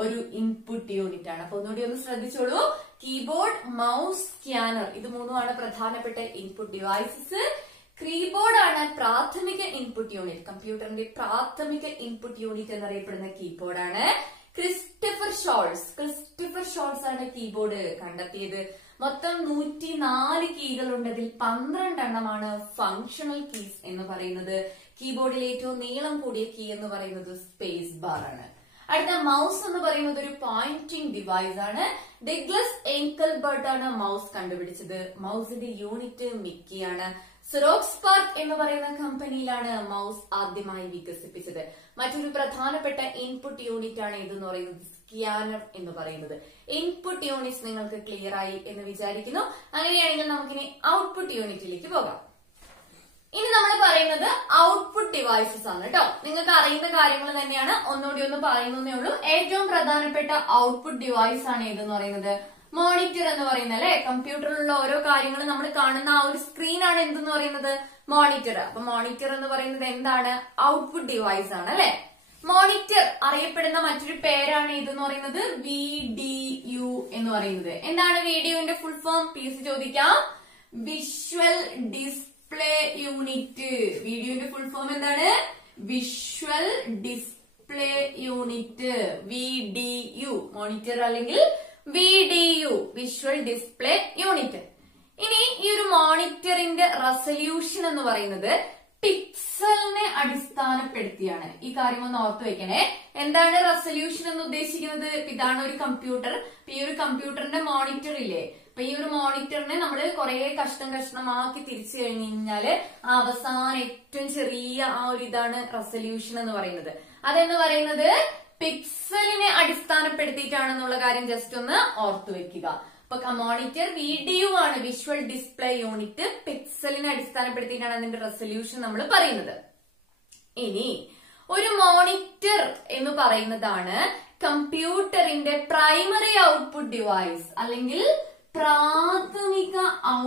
ഒരു ഇൻപുട്ട് യൂണിറ്റ് ആണ്. അപ്പൊ ഒന്നുകൂടി ഒന്ന് ശ്രദ്ധിച്ചോളൂ. കീബോർഡ്, മൗസ്, സ്കാനർ, ഇത് മൂന്നുമാണ് പ്രധാനപ്പെട്ട ഇൻപുട്ട് ഡിവൈസസ്. കീബോർഡ് ആണ് പ്രാഥമിക ഇൻപുട്ട് യൂണിറ്റ്. കമ്പ്യൂട്ടറിന്റെ പ്രാഥമിക ഇൻപുട്ട് യൂണിറ്റ് എന്നറിയപ്പെടുന്ന കീബോർഡ് ആണ്. ക്രിസ്റ്റഫർ ഷോൾസ് ആണ് കീബോർഡ് കണ്ടെത്തിയത്. മൊത്തം 104 കീകളുണ്ട്. അതിൽ 12 എണ്ണമാണ് ഫങ്ഷണൽ കീസ് എന്ന് പറയുന്നത്. കീബോർഡിൽ ഏറ്റവും നീളം കൂടിയ കീ എന്ന് പറയുന്നത് സ്പേസ് ബാർ ആണ്. അടുത്ത മൗസ് എന്ന് പറയുന്നത് ഒരു പോയിന്റിംഗ് ഡിവൈസ് ആണ്. ഡഗ്ലസ് എൻകൽബർട്ട് ആണ് മൗസ് കണ്ടുപിടിച്ചത്. മൗസിന്റെ യൂണിറ്റ് മിക്കി ആണ്. സിറോക്സ് സ്പാർക്ക് എന്ന് പറയുന്ന കമ്പനിയിലാണ് മൗസ് ആദ്യമായി വികസിപ്പിച്ചത്. മറ്റൊരു പ്രധാനപ്പെട്ട ഇൻപുട്ട് യൂണിറ്റ് ആണ് ഇതെന്ന് പറയുന്നത് സ്കാനർ എന്ന് പറയുന്നത്. ഇൻപുട്ട് യൂണിറ്റ്സ് നിങ്ങൾക്ക് ക്ലിയർ ആയി എന്ന് വിചാരിക്കുന്നു. അങ്ങനെയാണെങ്കിൽ നമുക്കിനി ഔട്ട്പുട്ട് യൂണിറ്റിലേക്ക് പോകാം. ഇനി നമ്മൾ പറയുന്നത് ഔട്ട്പുട്ട് ഡിവൈസസ് ആണ് കേട്ടോ. നിങ്ങൾക്ക് അറിയുന്ന കാര്യങ്ങൾ തന്നെയാണ്, ഒന്നുകൂടി ഒന്ന് പറയുന്നേ ഉള്ളൂ. ഏറ്റവും പ്രധാനപ്പെട്ട ഔട്ട്പുട്ട് ഡിവൈസ് ആണ് ഏതെന്ന് പറയുന്നത് മോണിറ്റർ എന്ന് പറയുന്നത് അല്ലെ. കമ്പ്യൂട്ടറിലുള്ള ഓരോ കാര്യങ്ങളും നമ്മൾ കാണുന്ന ആ ഒരു സ്ക്രീനാണ് എന്തെന്ന് പറയുന്നത് മോണിറ്റർ. അപ്പൊ മോണിറ്റർ എന്ന് പറയുന്നത് എന്താണ്? ഔട്ട്പുട്ട് ഡിവൈസ് ആണ് അല്ലെ. മോണിറ്റർ അറിയപ്പെടുന്ന മറ്റൊരു പേരാണ് ഇതെന്ന് പറയുന്നത് VDU എന്ന് പറയുന്നത്. എന്താണ് VDUന്റെ ഫുൾ ഫോം? PC ചോദിക്കാം. Visual display unit. VDUന്റെ ഫുൾ ഫോം എന്താണ്? Visual display unit. VDU monitor അല്ലെങ്കിൽ VDU വിഷ്വൽ ഡിസ്പ്ലേ യൂണിറ്റ്. ഇനി ഈ ഒരു മോണിറ്ററിന്റെ റെസല്യൂഷൻ എന്ന് പറയുന്നത് പിക്സലിനെ അടിസ്ഥാനപ്പെടുത്തിയാണ്. ഈ കാര്യം ഒന്ന് ഓർത്തു വെക്കണേ. എന്താണ് റെസല്യൂഷൻ എന്ന് ഉദ്ദേശിക്കുന്നത്? ഇതാണ് ഒരു കമ്പ്യൂട്ടർ. ഈ ഒരു കമ്പ്യൂട്ടറിന്റെ മോണിറ്റർ ഇല്ലേ, അപ്പൊ ഈ ഒരു മോണിറ്ററിനെ നമ്മൾ കുറെ കഷ്ണമാക്കി തിരിച്ചു കഴിഞ്ഞാല് അവസാനം ഏറ്റവും ചെറിയ ആ ഒരു ഇതാണ് റെസല്യൂഷൻ എന്ന് പറയുന്നത്. അതെന്ന് പറയുന്നത് പിക്സലിനെ അടിസ്ഥാനപ്പെടുത്തിയിട്ടാണെന്നുള്ള കാര്യം ജസ്റ്റ് ഒന്ന് ഓർത്തു വെക്കുക. അപ്പൊ മോണിറ്റർ VDU ആണ്, വിഷ്വൽ ഡിസ്പ്ലേ യൂണിറ്റ്. പിക്സലിനെ അടിസ്ഥാനപ്പെടുത്തിയിട്ടാണ് അതിന്റെ റെസല്യൂഷൻ നമ്മൾ പറയുന്നത്. ഇനി ഒരു മോണിറ്റർ എന്ന് പറയുന്നതാണ് കമ്പ്യൂട്ടറിന്റെ പ്രൈമറി ഔട്ട്പുട്ട് ഡിവൈസ് അല്ലെങ്കിൽ പ്രാഥമിക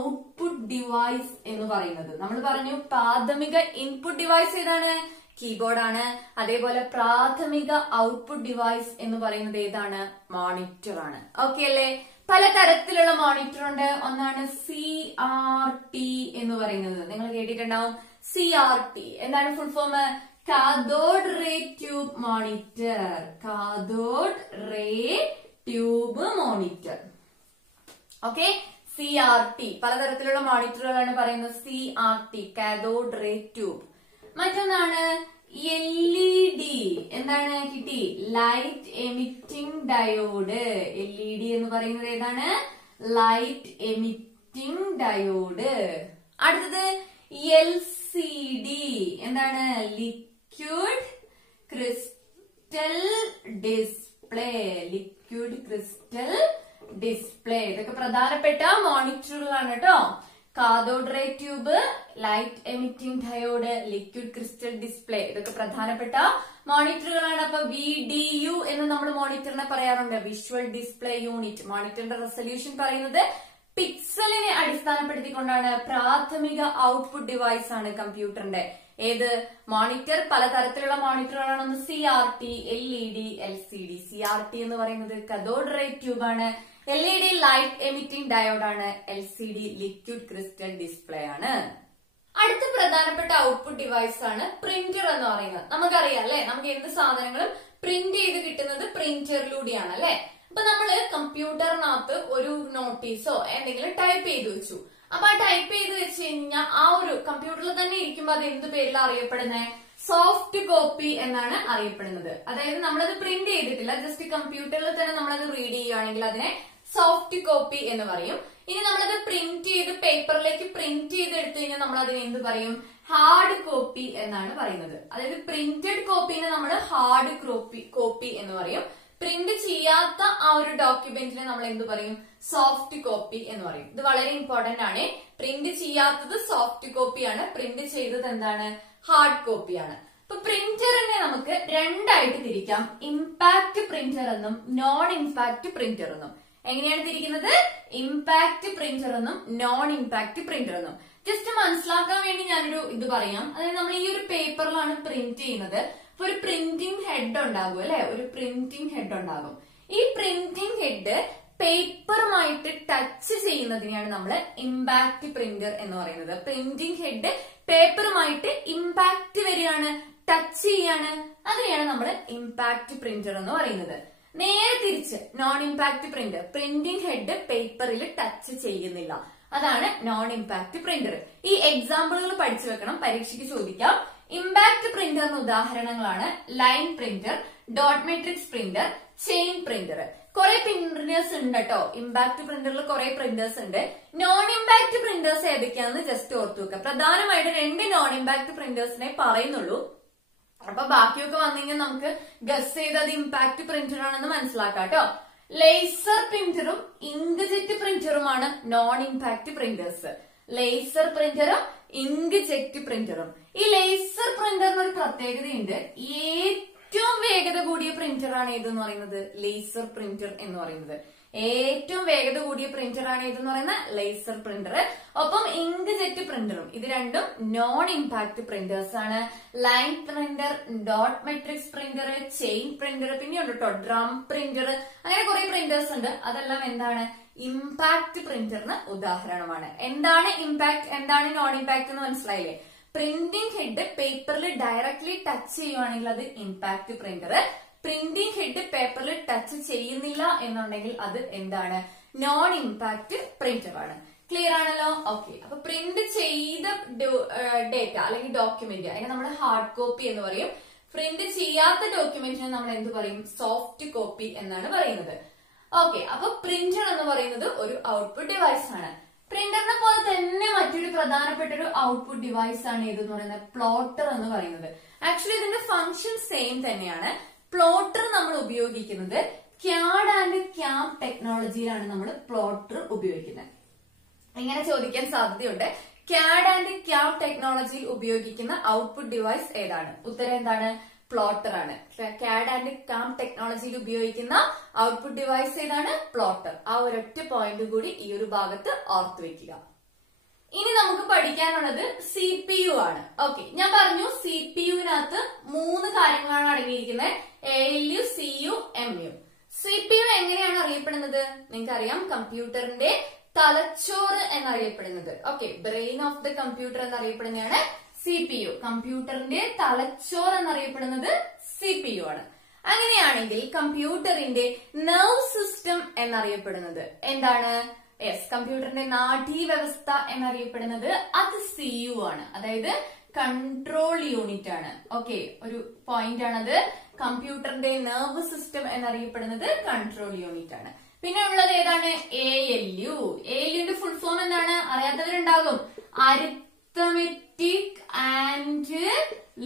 ഔട്ട്പുട്ട് ഡിവൈസ് എന്ന് പറയുന്നത്. നമ്മൾ പറഞ്ഞു പ്രാഥമിക ഇൻപുട്ട് ഡിവൈസ് ഏതാണ്? കീബോർഡ് ആണ്. അതേപോലെ പ്രാഥമിക ഔട്ട്പുട്ട് ഡിവൈസ് എന്ന് പറയുന്നത് ഏതാണ്? മോണിറ്റർ ആണ്. ഓക്കെ അല്ലേ? പലതരത്തിലുള്ള മോണിറ്റർ ഉണ്ട്. ഒന്നാണ് CRT എന്ന് പറയുന്നത്. നിങ്ങൾ കേട്ടിട്ടുണ്ടാവും. CRT എന്താണ് full form? Cathode ray tube monitor. Cathode ray tube monitor. Okay, CRT. പലതരത്തിലുള്ള മോണിറ്ററുകളാണ് പറയുന്നത്. CRT cathode ray tube. മറ്റൊന്നാണ് LED. എന്താണ് കിട്ടി? Light emitting diode. LED എന്ന് പറയുന്നത് ഏതാണ്? Light emitting diode. അടുത്തത് LCD. എന്താണ്? Liquid crystal display. Liquid crystal display. ഇതൊക്കെ പ്രധാനപ്പെട്ട മോണിറ്ററുകളാണ് കേട്ടോ. Cathode ray tube, light emitting diode, liquid crystal display, ഇതൊക്കെ പ്രധാനപ്പെട്ട മോണിറ്ററുകളാണ്. അപ്പൊ VDU എന്ന് നമ്മൾ മോണിറ്ററിനെ പറയാറുണ്ട്, വിഷ്വൽ ഡിസ്പ്ലേ യൂണിറ്റ്. മോണിറ്ററിന്റെ റെസല്യൂഷൻ പറയുന്നത് പിക്സലിനെ അടിസ്ഥാനപ്പെടുത്തിക്കൊണ്ടാണ്. പ്രാഥമിക ഔട്ട്പുട്ട് ഡിവൈസ് ആണ് കമ്പ്യൂട്ടറിന്റെ. ഏത്? മോണിറ്റർ. പലതരത്തിലുള്ള മോണിറ്ററുകളാണ്. ഒന്ന് CRT, LED, LCD. CRT എന്ന് പറയുന്നത് കാഥോഡ് റേ ട്യൂബ് ആണ്. LED ലൈറ്റ് എമിറ്റിംഗ് ഡയോഡ് ആണ്. LCD ലിക്വിഡ് ക്രിസ്റ്റൽ ഡിസ്പ്ലേ ആണ്. അടുത്ത പ്രധാനപ്പെട്ട ഔട്ട്പുട്ട് ഡിവൈസ് ആണ് പ്രിന്റർ എന്ന് പറയുന്നത്. നമുക്കറിയാം അല്ലെ, നമുക്ക് എന്ത് സാധനങ്ങളും പ്രിന്റ് ചെയ്ത് കിട്ടുന്നത് പ്രിന്ററിലൂടെയാണ് അല്ലെ. അപ്പൊ നമ്മള് കമ്പ്യൂട്ടറിനകത്ത് ഒരു നോട്ടീസോ എന്തെങ്കിലും ടൈപ്പ് ചെയ്ത് വെച്ചു. അപ്പൊ ആ ടൈപ്പ് ചെയ്ത് വെച്ച് കഴിഞ്ഞാൽ ആ ഒരു കമ്പ്യൂട്ടറിൽ തന്നെ ഇരിക്കുമ്പോൾ അത് എന്ത് പേരിലാണ് അറിയപ്പെടുന്നത്? സോഫ്റ്റ് കോപ്പി എന്നാണ് അറിയപ്പെടുന്നത്. അതായത് നമ്മളത് പ്രിന്റ് ചെയ്തിട്ടില്ല, ജസ്റ്റ് കമ്പ്യൂട്ടറിൽ തന്നെ നമ്മളത് റീഡ് ചെയ്യുകയാണെങ്കിൽ അതിനെ സോഫ്റ്റ് കോപ്പി എന്ന് പറയും. ഇനി നമ്മളത് പ്രിന്റ് ചെയ്ത് പേപ്പറിലേക്ക് പ്രിന്റ് ചെയ്ത് എടുത്തു കഴിഞ്ഞാൽ നമ്മൾ അതിന് എന്ത് പറയും? ഹാർഡ് കോപ്പി എന്നാണ് പറയുന്നത്. അതായത് പ്രിന്റഡ് കോപ്പിനെ നമ്മൾ ഹാർഡ് കോപ്പി എന്ന് പറയും. പ്രിന്റ് ചെയ്യാത്ത ആ ഒരു ഡോക്യുമെന്റിനെ നമ്മൾ എന്ത് പറയും? സോഫ്റ്റ് കോപ്പി എന്ന് പറയും. ഇത് വളരെ ഇമ്പോർട്ടന്റ് ആണ്. പ്രിന്റ് ചെയ്യാത്തത് സോഫ്റ്റ് കോപ്പിയാണ്, പ്രിന്റ് ചെയ്തത് എന്താണ്? ഹാർഡ് കോപ്പിയാണ്. ഇപ്പൊ പ്രിന്ററിനെ നമുക്ക് രണ്ടായിട്ട് തിരിക്കാം. ഇമ്പാക്ട് പ്രിന്റർ എന്നും നോൺ ഇമ്പാക്ട് പ്രിന്റർ എന്നും. എങ്ങനെയാണ് തിരിക്കുന്നത്? ഇമ്പാക്ട് പ്രിന്റർ എന്നും നോൺ ഇമ്പാക്ട് പ്രിന്റർ എന്നും. ജസ്റ്റ് മനസ്സിലാക്കാൻ വേണ്ടി ഞാനൊരു ഇത് പറയാം. അതായത് നമ്മൾ ഈ ഒരു പേപ്പറിലാണ് പ്രിന്റ് ചെയ്യുന്നത്. അപ്പൊ ഒരു പ്രിന്റിംഗ് ഹെഡ് ഉണ്ടാകും അല്ലെ? ഒരു പ്രിന്റിംഗ് ഹെഡ് ഉണ്ടാകും. ഈ പ്രിന്റിംഗ് ഹെഡ് പേപ്പറുമായിട്ട് ടച്ച് ചെയ്യുന്നതിനെയാണ് നമ്മൾ ഇമ്പാക്ട് പ്രിന്റർ എന്ന് പറയുന്നത്. പ്രിന്റിംഗ് ഹെഡ് പേപ്പറുമായിട്ട് ഇമ്പാക്ട് വരികയാണ്, ടച്ച് ചെയ്യാണ്, അതിനെയാണ് നമ്മൾ ഇമ്പാക്ട് പ്രിന്റർ എന്ന് പറയുന്നത്. നേരെ തിരിച്ച് non impact printer, printing head പേപ്പറിൽ ടച്ച് ചെയ്യുന്നില്ല, അതാണ് നോൺ ഇമ്പാക്ട് പ്രിന്റർ. ഈ എക്സാമ്പിളുകൾ പഠിച്ചു വെക്കണം, പരീക്ഷയ്ക്ക് ചോദിക്കാം. ഇമ്പാക്ട് പ്രിന്ററിന് ഉദാഹരണങ്ങളാണ് line printer, dot matrix printer, chain printer. കുറെ പ്രിന്റേഴ്സ് ഉണ്ട് കേട്ടോ. ഇമ്പാക്ട് പ്രിന്ററിൽ കുറെ പ്രിന്റേഴ്സ് ഉണ്ട്. നോൺ ഇമ്പാക്ട് പ്രിന്റേഴ്സ് ഏതൊക്കെയാണെന്ന് ജസ്റ്റ് ഓർത്തു വെക്കുക. പ്രധാനമായിട്ട് 2 നോൺ ഇമ്പാക്ട് പ്രിന്റേഴ്സിനെ പറയുന്നുള്ളൂ. അപ്പൊ ബാക്കിയൊക്കെ വന്നുകഴിഞ്ഞാൽ നമുക്ക് ഗസ് ചെയ്ത് അത് ഇമ്പാക്ട് പ്രിന്റർ ആണെന്ന് മനസ്സിലാക്കാം കേട്ടോ. ലേസർ പ്രിന്ററും ഇങ്ക് ജെറ്റ് പ്രിന്ററുമാണ് നോൺ ഇമ്പാക്ട് പ്രിന്റേഴ്സ്. ലേസർ പ്രിന്ററും ഇങ്ക് ജെറ്റ് പ്രിന്ററും. ഈ ലേസർ പ്രിന്ററിന് ഒരു പ്രത്യേകതയുണ്ട്. ഏറ്റവും വേഗത കൂടിയ പ്രിന്റർ ആണ് ഏതെന്ന് പറയുന്നത്? ലേസർ പ്രിന്റർ എന്ന് പറയുന്നത്. ഏറ്റവും വേഗത കൂടിയ പ്രിന്റർ ആണ് ഏതെന്ന് പറയുന്ന ലേസർ പ്രിന്റർ. ഒപ്പം ഇങ്ക് ജെറ്റ് പ്രിന്ററും. ഇത് രണ്ടും നോൺ ഇമ്പാക്ട് പ്രിന്റേഴ്സ് ആണ്. Line printer, dot matrix printer, chain printer, പിന്നെയുണ്ട് കേട്ടോ ഡ്രം പ്രിന്റർ. അങ്ങനെ കുറെ പ്രിന്റേഴ്സ് ഉണ്ട്. അതെല്ലാം എന്താണ്? ഇമ്പാക്ട് പ്രിന്ററിന് ഉദാഹരണമാണ്. എന്താണ് ഇമ്പാക്ട്, എന്താണ് നോൺ ഇമ്പാക്ട് എന്ന് മനസ്സിലായില്ലേ? പ്രിന്റിംഗ് ഹെഡ് പേപ്പറിൽ ഡയറക്ട്ലി ടച്ച് ചെയ്യുവാണെങ്കിൽ അത് ഇമ്പാക്ട് പ്രിന്റർ. പ്രിന്റിംഗ് ഹെഡ് പേപ്പറിൽ ടച്ച് ചെയ്യുന്നില്ല എന്നുണ്ടെങ്കിൽ അത് എന്താണ്? നോൺ ഇമ്പാക്ട് പ്രിന്റർ ആണ്. ക്ലിയർ ആണല്ലോ? ഓക്കെ. അപ്പൊ പ്രിന്റ് ചെയ്ത ഡേറ്റ അല്ലെങ്കിൽ ഡോക്യുമെന്റ് അതിനെ നമ്മൾ ഹാർഡ് കോപ്പി എന്ന് പറയും. പ്രിന്റ് ചെയ്യാത്ത ഡോക്യുമെന്റിനെ നമ്മൾ എന്ത് പറയും? സോഫ്റ്റ് കോപ്പി എന്നാണ് പറയുന്നത്. ഓക്കെ. അപ്പൊ പ്രിന്റർ എന്ന് പറയുന്നത് ഒരു ഔട്ട്പുട്ട് ഡിവൈസ് ആണ്. പ്രിന്ററിനെ പോലെ തന്നെ മറ്റൊരു പ്രധാനപ്പെട്ട ഒരു ഔട്ട്പുട്ട് ഡിവൈസ് ആണ് ഏതെന്ന് പറയുന്നത്? പ്ലോട്ടർ എന്ന് പറയുന്നത്. ആക്ച്വലി ഇതിന്റെ ഫംഗ്ഷൻ സെയിം തന്നെയാണ്. പ്ലോട്ടർ നമ്മൾ ഉപയോഗിക്കുന്നത് ക്യാഡ് ആൻഡ് ക്യാം ടെക്നോളജിയിലാണ് നമ്മൾ പ്ലോട്ടർ ഉപയോഗിക്കുന്നത്. ഇങ്ങനെ ചോദിക്കാൻ സാധ്യതയുണ്ട്. ക്യാഡ് ആൻഡ് ക്യാം ടെക്നോളജിയിൽ ഉപയോഗിക്കുന്ന ഔട്ട്പുട്ട് ഡിവൈസ് ഏതാണ്? ഉത്തരം എന്താണ്? പ്ലോട്ടർ ആണ്. ക്യാഡ് ആൻഡ് ക്യാം ടെക്നോളജിയിൽ ഉപയോഗിക്കുന്ന ഔട്ട്പുട്ട് ഡിവൈസ് ഏതാണ്? പ്ലോട്ടർ. ആ ഒരൊറ്റ പോയിന്റ് കൂടി ഈ ഒരു ഭാഗത്ത് ഓർത്തു വെക്കുക. ഇനി നമുക്ക് പഠിക്കാനുള്ളത് CPU ആണ്. ഓക്കെ. ഞാൻ പറഞ്ഞു CPUവിനകത്ത് 3 കാര്യങ്ങളാണ് അടങ്ങിയിരിക്കുന്നത്: ALU, CU, MU. CPU എങ്ങനെയാണ് അറിയപ്പെടുന്നത്? നിങ്ങൾക്കറിയാം, കമ്പ്യൂട്ടറിന്റെ തലച്ചോറ് എന്നറിയപ്പെടുന്നത്. Okay. Brain of the computer എന്നറിയപ്പെടുന്നതാണ് CPU. കമ്പ്യൂട്ടറിന്റെ തലച്ചോറ് എന്നറിയപ്പെടുന്നത് CPU ആണ്. അങ്ങനെയാണെങ്കിൽ കമ്പ്യൂട്ടറിന്റെ നെർവ് സിസ്റ്റം എന്നറിയപ്പെടുന്നത് എന്താണ്? യെസ്, കമ്പ്യൂട്ടറിന്റെ നാഡീവ്യവസ്ഥ എന്നറിയപ്പെടുന്നത് അത് CU ആണ്. അതായത് കൺട്രോൾ യൂണിറ്റ് ആണ്. ഓക്കെ, ഒരു പോയിന്റ് ആണത്. കമ്പ്യൂട്ടറിന്റെ നെർവ് സിസ്റ്റം എന്നറിയപ്പെടുന്നത് കൺട്രോൾ യൂണിറ്റ് ആണ്. പിന്നെ ഉള്ളത് ഏതാണ്? ALU. ALUന്റെ ഫുൾ ഫോം എന്താണ്? അറിയാത്തവരുണ്ടാകും. Arithmetic and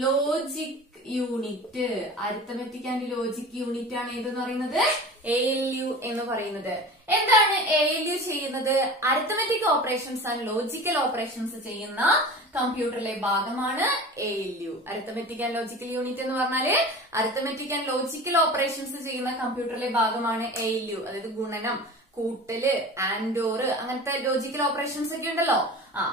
logic unit. Arithmetic and logic unit ആണ് ഏതെന്ന് പറയുന്നത്? ALU എന്ന് പറയുന്നത്. എന്താണ് ALU ചെയ്യുന്നത്? Arithmetic operations and logical operations ചെയ്യുന്ന കമ്പ്യൂട്ടറിലെ ഭാഗമാണ് ALU. Arithmetic and logical unit എന്ന് പറഞ്ഞാല് അരിത്തമെറ്റിക് ആൻഡ് ലോജിക്കൽ ഓപ്പറേഷൻസ് ചെയ്യുന്ന കമ്പ്യൂട്ടറിലെ ഭാഗമാണ് ALU. അതായത് ഗുണനം, കൂട്ടല്, ആൻഡോർ, അങ്ങനത്തെ ലോജിക്കൽ ഓപ്പറേഷൻസ് ഒക്കെ ഉണ്ടല്ലോ.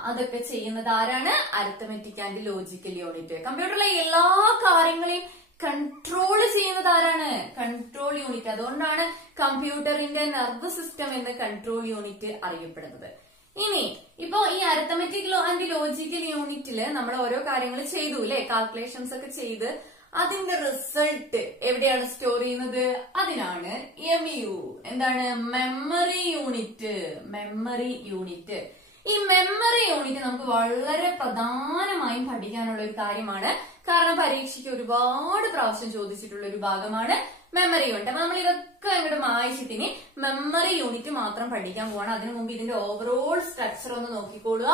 അതൊക്കെ ചെയ്യുന്നത് ആരാണ്? Arithmetic and logical unit. കമ്പ്യൂട്ടറിലെ എല്ലാ കാര്യങ്ങളെയും കൺട്രോൾ ചെയ്യുന്നത് ആരാണ്? Control unit. അതുകൊണ്ടാണ് കമ്പ്യൂട്ടറിന്റെ നെർവ് സിസ്റ്റം എന്ന് കൺട്രോൾ യൂണിറ്റ് അറിയപ്പെടുന്നത്. ഇനി ഇപ്പൊ ഈ അരിത്തമെറ്റിക് ആൻഡ് ലോജിക്കൽ യൂണിറ്റില് നമ്മൾ ഓരോ കാര്യങ്ങൾ ചെയ്തു അല്ലെ, കാൽക്കുലേഷൻസ് ഒക്കെ ചെയ്ത് അതിന്റെ റിസൾട്ട് എവിടെയാണ് സ്റ്റോർ ചെയ്യുന്നത്? അതിനാണ് MU. എന്താണ്? Memory unit. Memory unit. ഈ മെമ്മറി യൂണിറ്റ് നമുക്ക് വളരെ പ്രധാനമായും പഠിക്കാനുള്ള ഒരു കാര്യമാണ്. കാരണം പരീക്ഷയ്ക്ക് ഒരുപാട് പ്രാവശ്യം ചോദിച്ചിട്ടുള്ള ഒരു ഭാഗമാണ് മെമ്മറി യൂണിറ്റ്. അപ്പൊ നമ്മൾ ഇതൊക്കെ അങ്ങോട്ട് മായിച്ചിട്ടിനി മെമ്മറി യൂണിറ്റ് മാത്രം പഠിക്കാൻ പോവാണ്. അതിനു മുമ്പ് ഇതിന്റെ ഓവറോൾ സ്ട്രക്ചർ ഒന്ന് നോക്കിക്കോളുക.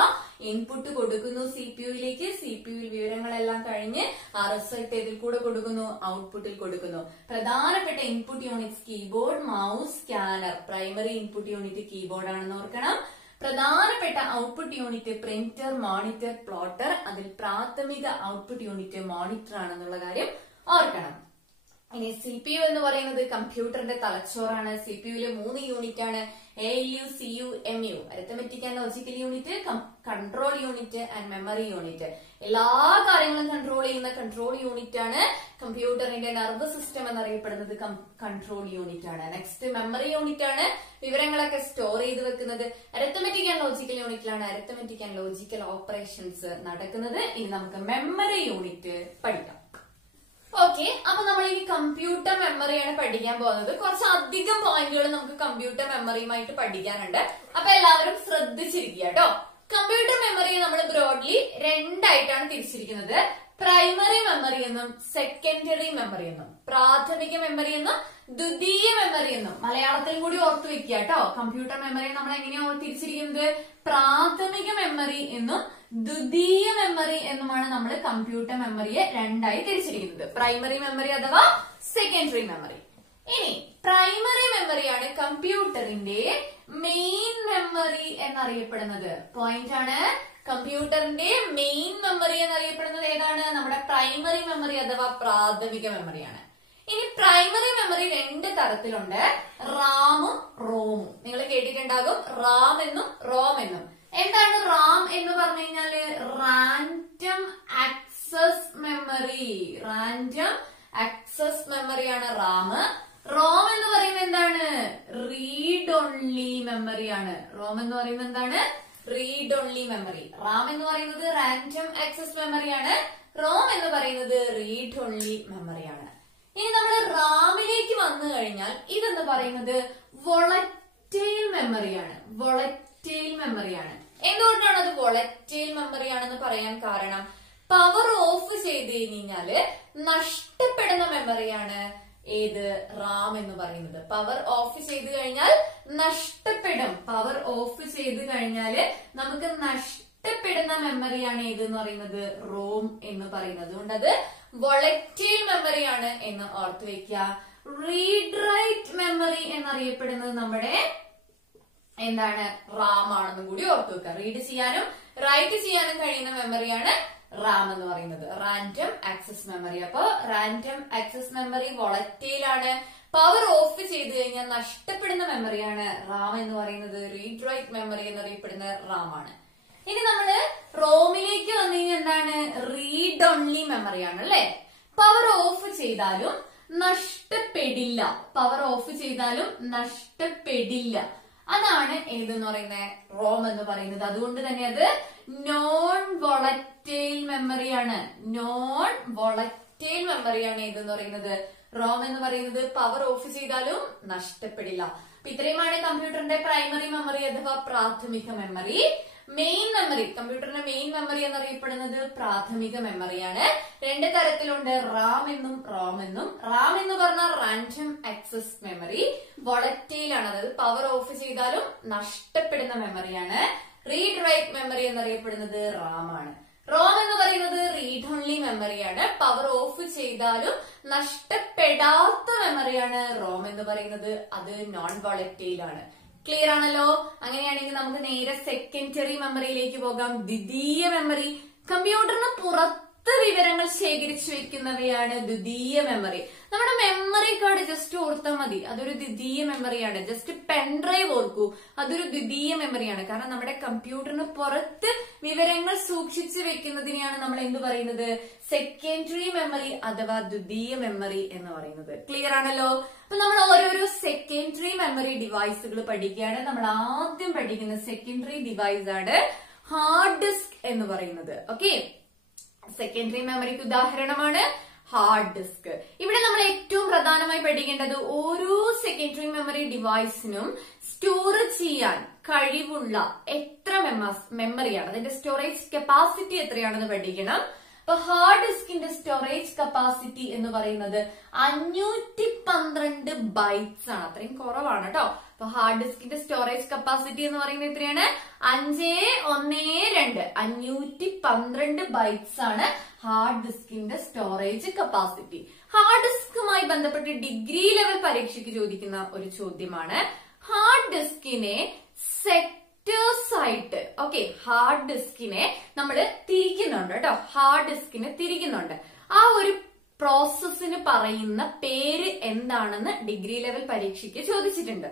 ഇൻപുട്ട് കൊടുക്കുന്നു സിപിയുയിലേക്ക്, സിപിയുയിൽ വിവരങ്ങളെല്ലാം കഴിഞ്ഞ് ആ റിസൾട്ട് ഇതിൽ കൂടെ കൊടുക്കുന്നു, ഔട്ട്പുട്ടിൽ കൊടുക്കുന്നു. പ്രധാനപ്പെട്ട input units keyboard, mouse, scanner. Primary input unit keyboard ആണെന്ന് ഓർക്കണം. പ്രധാനപ്പെട്ട output unit printer, monitor, plotter. അതിൽ പ്രാഥമിക ഔട്ട്പുട്ട് യൂണിറ്റ് മോണിറ്റർ ആണെന്നുള്ള കാര്യം ഓർക്കണം. ഇനി CPU എന്ന് പറയുന്നത് കമ്പ്യൂട്ടറിന്റെ തലച്ചോറാണ്. CPUവിലെ 3 യൂണിറ്റ് ആണ് ALU, CU, MU. Arithmetic and logical unit, control unit and memory unit. എല്ലാ കാര്യങ്ങളും കൺട്രോൾ ചെയ്യുന്ന കൺട്രോൾ യൂണിറ്റ് ആണ്. കമ്പ്യൂട്ടറിന്റെ നെർവ് സിസ്റ്റം എന്നറിയപ്പെടുന്നത് കൺട്രോൾ യൂണിറ്റ് ആണ്. നെക്സ്റ്റ് മെമ്മറി യൂണിറ്റ് ആണ്, വിവരങ്ങളൊക്കെ സ്റ്റോർ ചെയ്ത് വെക്കുന്നത്. അരിത്തമെറ്റിക് ആൻഡ് ലോജിക്കൽ യൂണിറ്റിലാണ് അരിത്തമെറ്റിക് ആൻഡ് ലോജിക്കൽ ഓപ്പറേഷൻസ് നടക്കുന്നത്. ഇനി നമുക്ക് മെമ്മറി യൂണിറ്റ് പഠിക്കാം. ഓക്കെ, അപ്പൊ നമ്മൾ ഇനി കമ്പ്യൂട്ടർ മെമ്മറിയാണ് പഠിക്കാൻ പോകുന്നത്. കുറച്ചധികം പോയിന്റുകൾ നമുക്ക് കമ്പ്യൂട്ടർ മെമ്മറിയുമായിട്ട് പഠിക്കാനുണ്ട്. അപ്പൊ എല്ലാവരും ശ്രദ്ധിച്ചിരിക്കുക കേട്ടോ. കമ്പ്യൂട്ടർ മെമ്മറിയെ നമ്മൾ ബ്രോഡ്ലി രണ്ടായിട്ടാണ് തിരിച്ചിരിക്കുന്നത്. പ്രൈമറി മെമ്മറി എന്നും സെക്കൻഡറി മെമ്മറി എന്നും. പ്രാഥമിക മെമ്മറി എന്നും ദ്വിതീയ മെമ്മറി എന്നും. മലയാളത്തിൽ കൂടി ഓർത്തു വെക്കുക കേട്ടോ. കമ്പ്യൂട്ടർ മെമ്മറിയെ നമ്മൾ എങ്ങനെയാ തിരിച്ചിരിക്കുന്നത്? പ്രാഥമിക മെമ്മറി എന്നും ദ്വിതീയ മെമ്മറി എന്നുമാണ് നമ്മൾ കമ്പ്യൂട്ടർ മെമ്മറിയെ രണ്ടായി തിരിച്ചിരിക്കുന്നത്. പ്രൈമറി മെമ്മറി അഥവാ സെക്കൻഡറി മെമ്മറി. ഇനി പ്രൈമറി മെമ്മറിയാണ് കമ്പ്യൂട്ടറിന്റെ മെയിൻ മെമ്മറി എന്നറിയപ്പെടുന്നത്. പോയിന്റ് ആണ്, കമ്പ്യൂട്ടറിന്റെ മെയിൻ മെമ്മറി എന്നറിയപ്പെടുന്നത് ഏതാണ്? നമ്മുടെ പ്രൈമറി മെമ്മറി അഥവാ പ്രാഥമിക മെമ്മറിയാണ്. ഇനി പ്രൈമറി മെമ്മറി 2 തരത്തിലുണ്ട്, റാമും റോമും. നിങ്ങൾ കേട്ടിട്ടുണ്ടാകും റാം എന്നും റോം എന്നും. എന്താണ് റാം എന്ന് പറഞ്ഞു കഴിഞ്ഞാല്? Random access memory. Random access മെമ്മറിയാണ് റാം. റോം എന്ന് പറയുന്നത് എന്താണ്? Read only മെമ്മറിയാണ്. റോം എന്ന് പറയുന്നത് എന്താണ്? Read only memory. റാം എന്ന് പറയുന്നത് റാൻഡം ആക്സസ് മെമ്മറിയാണ്. റോം എന്ന് പറയുന്നത് റീഡ് ഓൺലി മെമ്മറിയാണ്. ഇനി നമ്മൾ റാമിലേക്ക് വന്നു കഴിഞ്ഞാൽ ഇതെന്ന് പറയുന്നത് വോളറ്റൈൽ മെമ്മറിയാണ്. വോളറ്റൈൽ മെമ്മറിയാണ്. എന്തുകൊണ്ടാണ് അത് വോളറ്റൈൽ മെമ്മറി ആണെന്ന് പറയാൻ കാരണം, പവർ ഓഫ് ചെയ്ത് കഴിഞ്ഞാല് നഷ്ടപ്പെടുന്ന മെമ്മറിയാണ് ഏത്? റാം എന്ന് പറയുന്നത്. പവർ ഓഫ് ചെയ്ത് കഴിഞ്ഞാൽ നഷ്ടപ്പെടും. പവർ ഓഫ് ചെയ്ത് കഴിഞ്ഞാല് നമുക്ക് നഷ്ടപ്പെടുന്ന മെമ്മറിയാണ് ഏത് എന്ന് പറയുന്നത്? റോം എന്ന് പറയുന്നത്. അതുകൊണ്ട് അത് വോളറ്റൈൽ മെമ്മറിയാണ് എന്ന് ഓർത്തു വെക്കുക. റീഡ് റൈറ്റ് മെമ്മറി എന്നറിയപ്പെടുന്നത് നമ്മുടെ എന്താണ്? റാം ആണെന്നും കൂടി ഓർത്തു വെക്കുക. റീഡ് ചെയ്യാനും റൈറ്റ് ചെയ്യാനും കഴിയുന്ന മെമ്മറിയാണ് റാം എന്ന് പറയുന്നത്. Random access memory. അപ്പൊ റാൻഡം ആക്സസ് മെമ്മറി വോളറ്റൈൽ ആണ്. പവർ ഓഫ് ചെയ്ത് കഴിഞ്ഞാൽ നഷ്ടപ്പെടുന്ന മെമ്മറിയാണ് റാം എന്ന് പറയുന്നത്. റീഡ് റൈറ്റ് മെമ്മറി എന്നറിയപ്പെടുന്ന റാം ആണ്. ഇനി നമ്മള് റോമിലേക്ക് വന്നു കഴിഞ്ഞാൽ എന്താണ്? റീഡ് ഓൺലി മെമ്മറിയാണ് അല്ലെ. പവർ ഓഫ് ചെയ്താലും നഷ്ടപ്പെടില്ല. പവർ ഓഫ് ചെയ്താലും നഷ്ടപ്പെടില്ല. അതാണ് ഏതെന്ന് പറയുന്നത്? റോം എന്ന് പറയുന്നത്. അതുകൊണ്ട് തന്നെ അത് നോൺ വോളറ്റൈൽ മെമ്മറിയാണ്. നോൺ വോളറ്റൈൽ മെമ്മറിയാണ് ഏതെന്ന് പറയുന്നത്? റോം എന്ന് പറയുന്നത്. പവർ ഓഫ് ചെയ്താലും നഷ്ടപ്പെടില്ല. അപ്പൊ ഇത്രയുമാണ് കമ്പ്യൂട്ടറിന്റെ പ്രൈമറി മെമ്മറി അഥവാ പ്രാഥമിക മെമ്മറി. മെയിൻ മെമ്മറി, കമ്പ്യൂട്ടറിന്റെ മെയിൻ മെമ്മറി എന്നറിയപ്പെടുന്നത് പ്രാഥമിക മെമ്മറിയാണ്. 2 തരത്തിലുണ്ട്, റാം എന്നും റോം എന്നും. റാം എന്ന് പറഞ്ഞാൽ റാൻഡം ആക്സസ് മെമ്മറി, വോളറ്റൈൽ ആണ്. അതായത് പവർ ഓഫ് ചെയ്താലും നഷ്ടപ്പെടുന്ന മെമ്മറിയാണ്. റീഡ് റൈറ്റ് മെമ്മറി എന്നറിയപ്പെടുന്നത് റാം ആണ്. റോം എന്ന് പറയുന്നത് റീഡ് ഓൺലി മെമ്മറിയാണ്. പവർ ഓഫ് ചെയ്താലും നഷ്ടപ്പെടാത്ത മെമ്മറിയാണ് റോം എന്ന് പറയുന്നത്. അത് നോൺ വോളറ്റൈൽ ആണ്. ക്ലിയർ ആണല്ലോ. അങ്ങനെയാണെങ്കിൽ നമുക്ക് നേരെ സെക്കൻഡറി മെമ്മറിയിലേക്ക് പോകാം. ദ്വിതീയ മെമ്മറി. കമ്പ്യൂട്ടറിന് പുറത്ത് വിവരങ്ങൾ ശേഖരിച്ചു വെക്കുന്നവയാണ് ദ്വിതീയ മെമ്മറി. നമ്മുടെ മെമ്മറി കാർഡ് ജസ്റ്റ് ഓർത്താൽ മതി, അതൊരു ദ്വിതീയ മെമ്മറിയാണ്. ജസ്റ്റ് പെൻഡ്രൈവ് ഓർക്കൂ, അതൊരു ദ്വിതീയ മെമ്മറിയാണ്. കാരണം നമ്മുടെ കമ്പ്യൂട്ടറിന് പുറത്ത് വിവരങ്ങൾ സൂക്ഷിച്ചു വെക്കുന്നതിനെയാണ് നമ്മൾ എന്ത് പറയുന്നത്? സെക്കൻഡറി മെമ്മറി അഥവാ ദ്വിതീയ മെമ്മറി എന്ന് പറയുന്നത്. ക്ലിയർ ആണല്ലോ. അപ്പൊ നമ്മൾ ഓരോരോ സെക്കൻഡറി മെമ്മറി ഡിവൈസുകൾ പഠിക്കുകയാണ്. നമ്മൾ ആദ്യം പഠിക്കുന്ന സെക്കൻഡറി ഡിവൈസ് ആണ് ഹാർഡ് ഡിസ്ക് എന്ന് പറയുന്നത്. ഓക്കെ, സെക്കൻഡറി മെമ്മറിക്ക് ഉദാഹരണമാണ് ഹാർഡ് ഡിസ്ക്. ഇവിടെ നമ്മൾ ഏറ്റവും പ്രധാനമായി പഠിക്കേണ്ടത് ഓരോ സെക്കൻഡറി മെമ്മറി ഡിവൈസിനും സ്റ്റോർ ചെയ്യാൻ കഴിവുള്ള എത്ര മെമ്മറിയാണ്, അതിന്റെ സ്റ്റോറേജ് കപ്പാസിറ്റി എത്രയാണെന്ന് പഠിക്കണം. അപ്പൊ ഹാർഡ് ഡിസ്കിന്റെ സ്റ്റോറേജ് കപ്പാസിറ്റി എന്ന് പറയുന്നത് 512 ബൈറ്റ്സ് ആണ്. അത്രയും കുറവാണ് കേട്ടോ. അപ്പൊ ഹാർഡ് ഡിസ്കിന്റെ സ്റ്റോറേജ് കപ്പാസിറ്റി എന്ന് പറയുന്നത് എത്രയാണ്? 512 512 ബൈറ്റ്സ് ആണ് ഹാർഡ് ഡിസ്കിന്റെ സ്റ്റോറേജ് കപ്പാസിറ്റി. ഹാർഡ് ഡിസ്കുമായി ബന്ധപ്പെട്ട് ഡിഗ്രി ലെവൽ പരീക്ഷയ്ക്ക് ചോദിക്കുന്ന ഒരു ചോദ്യമാണ് ഹാർഡ് ഡിസ്കിനെ സെക്ടേഴ്സ് ആയിട്ട്. ഓക്കെ, ഹാർഡ് ഡിസ്കിനെ നമ്മൾ തിരിക്കുന്നുണ്ട് കേട്ടോ. ഹാർഡ് ഡിസ്കിനെ തിരിക്കുന്നുണ്ട്. ആ ഒരു പ്രോസസ്സിന് പറയുന്ന പേര് എന്താണെന്ന് ഡിഗ്രി ലെവൽ പരീക്ഷയ്ക്ക് ചോദിച്ചിട്ടുണ്ട്.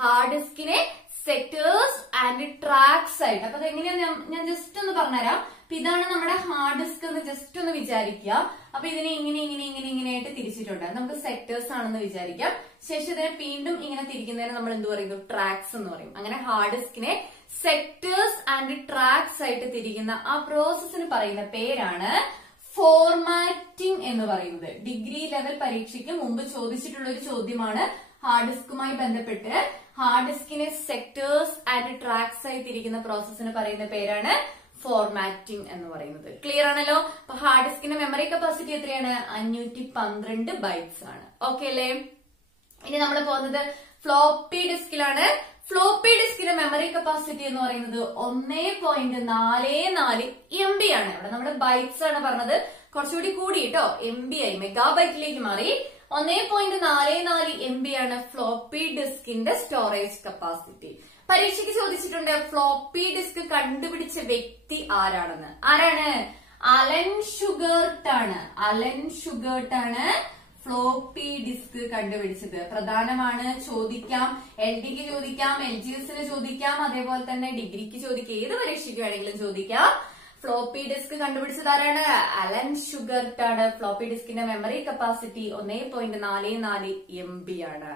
ഹാർഡ് ഡിസ്കിനെ സെക്ടേഴ്സ് ആൻഡ് ട്രാക്സ് ആയിട്ട്. അപ്പൊ അതെങ്ങനെയാ ഞാൻ ജസ്റ്റ് ഒന്ന് പറഞ്ഞുതരാം. അപ്പൊ ഇതാണ് നമ്മുടെ ഹാർഡ് ഡിസ്ക് എന്ന് ജസ്റ്റ് ഒന്ന് വിചാരിക്കുക. അപ്പൊ ഇതിനെ ഇങ്ങനെയായിട്ട് തിരിച്ചിട്ടുണ്ട്. നമുക്ക് സെക്ടേഴ്സ് ആണെന്ന് വിചാരിക്കാം. ശേഷം ഇതിനെ വീണ്ടും ഇങ്ങനെ തിരിക്കുന്നതിന് നമ്മൾ എന്ത് പറയുന്നു? ട്രാക്സ് എന്ന് പറയും. അങ്ങനെ ഹാർഡ് ഡിസ്കിനെ സെക്ടേഴ്സ് ആൻഡ് ട്രാക്സ് ആയിട്ട് തിരിക്കുന്ന ആ പ്രോസസ്സിന് പറയുന്ന പേരാണ് ഫോർമാറ്റിംഗ് എന്ന് പറയുന്നത്. ഡിഗ്രി ലെവൽ പരീക്ഷയ്ക്ക് മുമ്പ് ചോദിച്ചിട്ടുള്ള ഒരു ചോദ്യമാണ്. ഹാർഡ് ഡിസ്കുമായി ബന്ധപ്പെട്ട് ഹാർഡ് ഡിസ്കിനെ സെക്ടേഴ്സ് ആൻഡ് ട്രാക്സ് ആയി തിരിക്കുന്ന പ്രോസസ്സിന് പറയുന്ന പേരാണ് ഫോർമാറ്റിംഗ് എന്ന് പറയുന്നത്. ക്ലിയർ ആണല്ലോ? അപ്പൊ ഹാർഡ് ഡിസ്കിന്റെ മെമ്മറി കപ്പാസിറ്റി എത്രയാണ്? 512 ബൈറ്റ്സ് ആണ്. ഓക്കെ അല്ലേ? ഇനി നമ്മൾ പോകുന്നത് ഫ്ലോപ്പി ഡിസ്കിലാണ്. ഫ്ലോപ്പി ഡിസ്കിന്റെ മെമ്മറി കപ്പാസിറ്റി എന്ന് പറയുന്നത് 1.44 MB ആണ്. ഇവിടെ നമ്മുടെ ബൈറ്റ്സ് ആണ് പറഞ്ഞത്, കുറച്ചുകൂടി കൂടി കേട്ടോ, MB ആയി, മെഗാബൈറ്റിലേക്ക് മാറി. 1.44 MB ആണ് ഫ്ലോപ്പി ഡിസ്കിന്റെ സ്റ്റോറേജ് കപ്പാസിറ്റി. പരീക്ഷയ്ക്ക് ചോദിച്ചിട്ടുണ്ട് ഫ്ലോപ്പി ഡിസ്ക് കണ്ടുപിടിച്ച വ്യക്തി ആരാണെന്ന്. ആരാണ്? അലൻ ഷുഗർട്ട് ആണ്. അലൻ ഷുഗർട്ട് ആണ് ഫ്ലോപ്പി ഡിസ്ക് കണ്ടുപിടിച്ചത്. പ്രധാനമാണ്, ചോദിക്കാം. LDക്ക് ചോദിക്കാം, LGSന് ചോദിക്കാം, അതേപോലെ തന്നെ ഡിഗ്രിക്ക് ചോദിക്കാം, ഏത് പരീക്ഷയ്ക്ക് വേണമെങ്കിലും ചോദിക്കാം. ഫ്ലോപ്പി ഡിസ്ക് കണ്ടുപിടിച്ചത് ആരാണ്? അലൻ ഷുഗർട്ട് ആണ്. ഫ്ലോപ്പി ഡിസ്കിന്റെ മെമ്മറി കപ്പാസിറ്റി 1.44 MB ആണ്.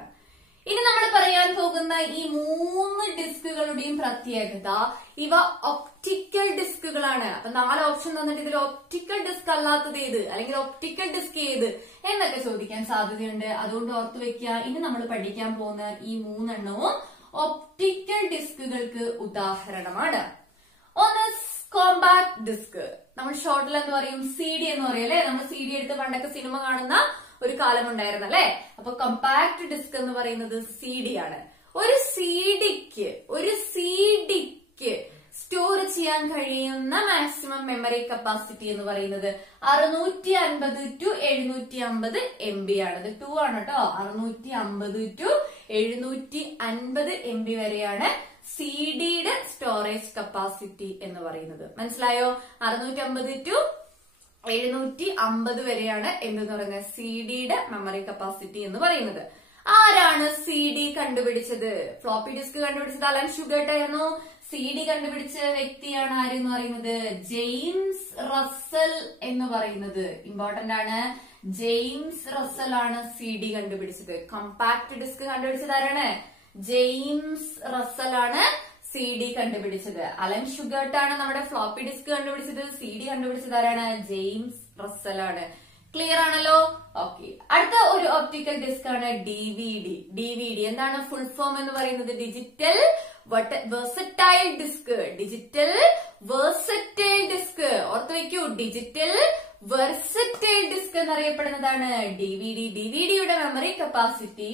ഇനി നമ്മൾ പറയാൻ പോകുന്ന ഈ 3 ഡിസ്കുകളുടെയും പ്രത്യേകത, ഇവ ഒപ്റ്റിക്കൽ ഡിസ്കുകളാണ്. അപ്പൊ 4 ഓപ്ഷൻ തന്നിട്ട് ഇതിൽ ഒപ്റ്റിക്കൽ ഡിസ്ക് അല്ലാത്തത് ഏത്, അല്ലെങ്കിൽ ഒപ്റ്റിക്കൽ ഡിസ്ക് ഏത് എന്നൊക്കെ ചോദിക്കാൻ സാധ്യതയുണ്ട്. അതുകൊണ്ട് ഓർത്തു വെക്കുക, ഇനി നമ്മൾ പഠിക്കാൻ പോകുന്ന ഈ 3 എണ്ണവും ഒപ്റ്റിക്കൽ ഡിസ്കുകൾക്ക് ഉദാഹരണമാണ്. ഒന്ന് കോമ്പാക്ട് ഡിസ്ക്. നമ്മൾ ഷോർട്ടിൽ എന്ന് പറയും CD എന്ന് പറയും അല്ലെ. നമ്മൾ CD എടുത്ത് പണ്ടൊക്കെ സിനിമ കാണുന്ന ഒരു കാലം ഉണ്ടായിരുന്നു അല്ലെ. അപ്പൊ കോമ്പാക്ട് ഡിസ്ക് എന്ന് പറയുന്നത് CD ആണ്. ഒരു സിഡിക്ക് സ്റ്റോർ ചെയ്യാൻ കഴിയുന്ന മാക്സിമം മെമ്മറി കപ്പാസിറ്റി എന്ന് പറയുന്നത് 650 to 750 MB ആണ്. ഇത് 2 ആണ് കേട്ടോ. 650 to 750 MB വരെയാണ് സിഡിയുടെ സ്റ്റോറേജ് കപ്പാസിറ്റി എന്ന് പറയുന്നത്. മനസ്സിലായോ? 650 to 750 വരെയാണ് എന്തെന്ന് പറയുന്നത് സിഡിയുടെ മെമ്മറി കപ്പാസിറ്റി എന്ന് പറയുന്നത്. ആരാണ് CD കണ്ടുപിടിച്ചത്? ഫ്ലോപ്പി ഡിസ്ക് കണ്ടുപിടിച്ചത് അലൻ ഷുഗർട്ട് ആയിരുന്നു. CD കണ്ടുപിടിച്ച വ്യക്തിയാണ് ആരെന്ന് പറയുന്നത്? ജെയിംസ് റസൽ എന്ന് പറയുന്നത്. ഇമ്പോർട്ടന്റ് ആണ്. ജെയിംസ് റസൽ ആണ് CD കണ്ടുപിടിച്ചത്. കോമ്പാക്ട് ഡിസ്ക് കണ്ടുപിടിച്ചത് ആരാണ്? ജെയിംസ് റസൽ ആണ് CD കണ്ടുപിടിച്ചത്. അലൻ ഷുഗർട്ട് ആണ് നമ്മുടെ ഫ്ലോപ്പി ഡിസ്ക് കണ്ടുപിടിച്ചത്. CD കണ്ടുപിടിച്ചത് ആരാണ്? ജെയിംസ് റസൽ ആണ്. ക്ലിയർ ആണല്ലോ? ഓക്കെ. അടുത്ത ഒരു ഒപ്റ്റിക്കൽ ഡിസ്ക് ആണ് DVD. എന്താണ് ഫുൾ ഫോം എന്ന് പറയുന്നത്? Digital versatile disc. Digital versatile disc. ഓർത്തു വയ്ക്കൂ, ഡിജിറ്റൽ വെർസറ്റൈൽ ഡിസ്ക് എന്നറിയപ്പെടുന്നതാണ് ഡിവിഡിയുടെ മെമ്മറി കപ്പാസിറ്റി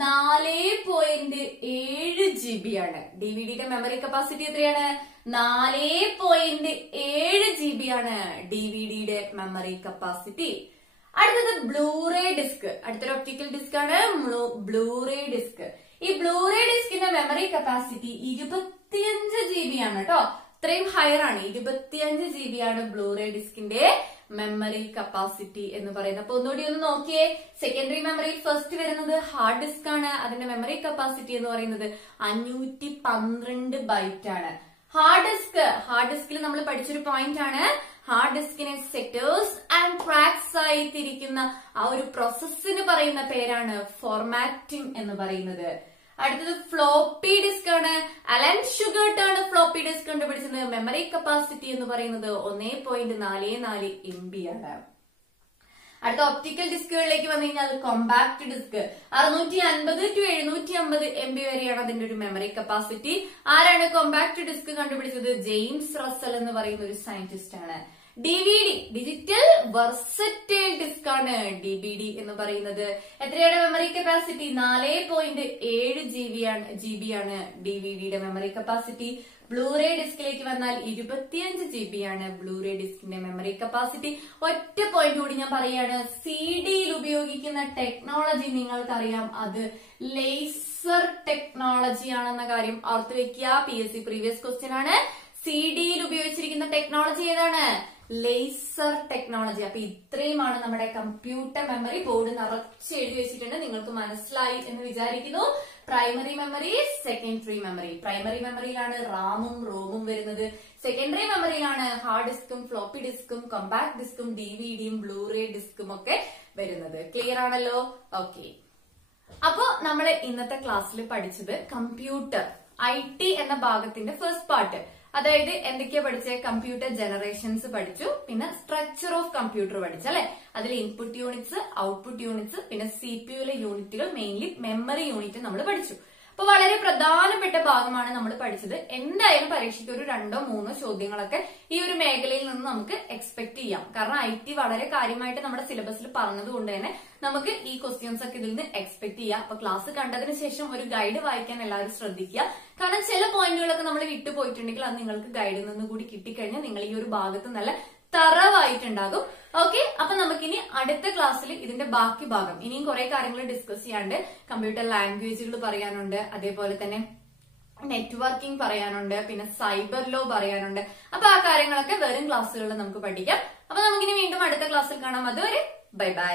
4.7 GB ആണ്. ഡിവിഡിയുടെ മെമ്മറി കപ്പാസിറ്റി എത്രയാണ്? 4.7 GB ആണ് ഡിവിഡിയുടെ മെമ്മറി കപ്പാസിറ്റി. അടുത്തത് ബ്ലൂറേ ഡിസ്ക്. അടുത്തൊരു ഒപ്റ്റിക്കൽ ഡിസ്ക് ആണ് ബ്ലൂറേ ഡിസ്ക്. ഈ ബ്ലൂറേ ഡിസ്കിന്റെ മെമ്മറി കപ്പാസിറ്റി 25 GB ആണ് കേട്ടോ. ഇത്രയും ഹയർ ആണ്. 25 GB ആണ് ബ്ലൂറേ ഡിസ്കിന്റെ മെമ്മറി കപ്പാസിറ്റി എന്ന് പറയുന്നത്. അപ്പൊ ഒന്നുകൂടി ഒന്ന് നോക്കിയേ. സെക്കൻഡറി മെമ്മറിയിൽ ഫസ്റ്റ് വരുന്നത് ഹാർഡ് ഡിസ്ക് ആണ്. അതിന്റെ മെമ്മറി കപ്പാസിറ്റി എന്ന് പറയുന്നത് 512 ബൈറ്റ് ആണ്. ഹാർഡ് ഡിസ്കിൽ നമ്മൾ പഠിച്ചൊരു പോയിന്റ് ആണ്, ഹാർഡ് ഡിസ്കിനെ സെക്ടേഴ്സ് ആൻഡ് ട്രാക്സ് ആയി തിരിക്കുന്ന ആ ഒരു പ്രോസസ്സിന് പറയുന്ന പേരാണ് ഫോർമാറ്റിംഗ് എന്ന് പറയുന്നത്. അടുത്തത് ഫ്ലോപ്പി ഡിസ്ക് ആണ്. അലൻ ഷുഗർട്ട് ആണ് ഫ്ലോപ്പി ഡിസ്ക് കണ്ടുപിടിച്ചത്. മെമ്മറി കപ്പാസിറ്റി എന്ന് പറയുന്നത് 1.44 MB ആണ്. അടുത്ത ഒപ്റ്റിക്കൽ ഡിസ്കുകളിലേക്ക് വന്നു കഴിഞ്ഞാൽ കോമ്പാക്ട് ഡിസ്ക് 650 to 750 MB വരെയാണ് അതിന്റെ ഒരു മെമ്മറി കപ്പാസിറ്റി. ആരാണ് കോമ്പാക്ട് ഡിസ്ക് കണ്ടുപിടിച്ചത്? ജെയിംസ് റസൽ എന്ന് പറയുന്ന ഒരു സയന്റിസ്റ്റ് ആണ്. DVD ഡിജിറ്റൽ വെർസറ്റൈൽ ഡിസ്ക് ആണ് DVD എന്ന് പറയുന്നത്. എത്രയാണ് മെമ്മറി കപ്പാസിറ്റി? 4.7 GB ആണ് ഡിവിഡിയുടെ മെമ്മറി കപ്പാസിറ്റി. ബ്ലൂറേ ഡിസ്കിലേക്ക് വന്നാൽ 25 GB ആണ് ബ്ലൂറേ ഡിസ്കിന്റെ മെമ്മറി കപ്പാസിറ്റി. ഒറ്റ പോയിന്റ് കൂടി ഞാൻ പറയാണ്, സിഡിയിൽ ഉപയോഗിക്കുന്ന ടെക്നോളജി നിങ്ങൾക്കറിയാം, അത് ലേസർ ടെക്നോളജി ആണെന്ന കാര്യം ഓർത്ത് വെക്കുക. PSC പ്രീവിയസ് ക്വസ്റ്റ്യൻ ആണ്. സിഡിയിൽ ഉപയോഗിച്ചിരിക്കുന്ന ടെക്നോളജി ഏതാണ്? Laser technology. അപ്പൊ ഇത്രയുമാണ് നമ്മുടെ കമ്പ്യൂട്ടർ മെമ്മറി. ബോർഡ് നിറച്ച് എഴുതി വെച്ചിട്ടുണ്ട്, നിങ്ങൾക്ക് മനസ്സിലായി എന്ന് വിചാരിക്കുന്നു. Primary memory, secondary memory. Primary മെമ്മറിയിലാണ് റാമും റോമും വരുന്നത്. സെക്കൻഡറി മെമ്മറിയിലാണ് ഹാർഡ് ഡിസ്കും ഫ്ലോപ്പി ഡിസ്കും കോമ്പാക്ട് ഡിസ്കും ഡിവിഡിയും ബ്ലൂറേ ഡിസ്കും ഒക്കെ വരുന്നത്. ക്ലിയർ ആണല്ലോ? ഓക്കെ. അപ്പോ നമ്മള് ഇന്നത്തെ ക്ലാസ്സിൽ പഠിച്ചത് കമ്പ്യൂട്ടർ IT എന്ന ഭാഗത്തിന്റെ ഫസ്റ്റ് പാർട്ട്. അതായത് എന്തൊക്കെയാ പഠിച്ചത്? കമ്പ്യൂട്ടർ ജനറേഷൻസ് പഠിച്ചു, പിന്നെ സ്ട്രക്ചർ ഓഫ് കമ്പ്യൂട്ടർ പഠിച്ചു അല്ലെ. അതിൽ ഇൻപുട്ട് യൂണിറ്റ്സ്, ഔട്ട്പുട്ട് യൂണിറ്റ്സ്, പിന്നെ CPU യൂണിറ്റുകൾ, മെയിൻലി മെമ്മറി യൂണിറ്റ് നമ്മൾ പഠിച്ചു. അപ്പൊ വളരെ പ്രധാനപ്പെട്ട ഭാഗമാണ് നമ്മൾ പഠിച്ചത്. എന്തായാലും പരീക്ഷയ്ക്ക് ഒരു 2-3 ചോദ്യങ്ങളൊക്കെ ഈ ഒരു മേഖലയിൽ നിന്ന് നമുക്ക് എക്സ്പെക്ട് ചെയ്യാം. കാരണം IT വളരെ കാര്യമായിട്ട് നമ്മുടെ സിലബസിൽ പറഞ്ഞത് കൊണ്ട് തന്നെ നമുക്ക് ഈ ക്വസ്റ്റ്യൻസ് ഒക്കെ ഇതിൽ നിന്ന് എക്സ്പെക്ട് ചെയ്യാം. അപ്പൊ ക്ലാസ് കണ്ടതിന് ശേഷം ഒരു ഗൈഡ് വായിക്കാൻ എല്ലാവരും ശ്രദ്ധിക്കുക. കാരണം ചില പോയിന്റുകളൊക്കെ നമ്മൾ വിട്ടുപോയിട്ടുണ്ടെങ്കിൽ അത് നിങ്ങൾക്ക് ഗൈഡിൽ നിന്ന് കൂടി കിട്ടിക്കഴിഞ്ഞാൽ നിങ്ങൾ ഈ ഒരു ഭാഗത്ത് നല്ല തറവായിട്ടുണ്ടാകും. ഓക്കെ, അപ്പൊ നമുക്കിനി അടുത്ത ക്ലാസ്സിൽ ഇതിന്റെ ബാക്കി ഭാഗം, ഇനിയും കുറെ കാര്യങ്ങൾ ഡിസ്കസ് ചെയ്യാണ്ട്. കമ്പ്യൂട്ടർ ലാംഗ്വേജുകൾ പറയാനുണ്ട്, അതേപോലെ തന്നെ നെറ്റ്വർക്കിംഗ് പറയാനുണ്ട്, പിന്നെ സൈബർ ലോ പറയാനുണ്ട്. അപ്പൊ ആ കാര്യങ്ങളൊക്കെ വരും ക്ലാസ്സുകളിൽ നമുക്ക് പഠിക്കാം. അപ്പൊ നമുക്കിനി വീണ്ടും അടുത്ത ക്ലാസ്സിൽ കാണാം. അതുവരെ ബൈ ബൈ.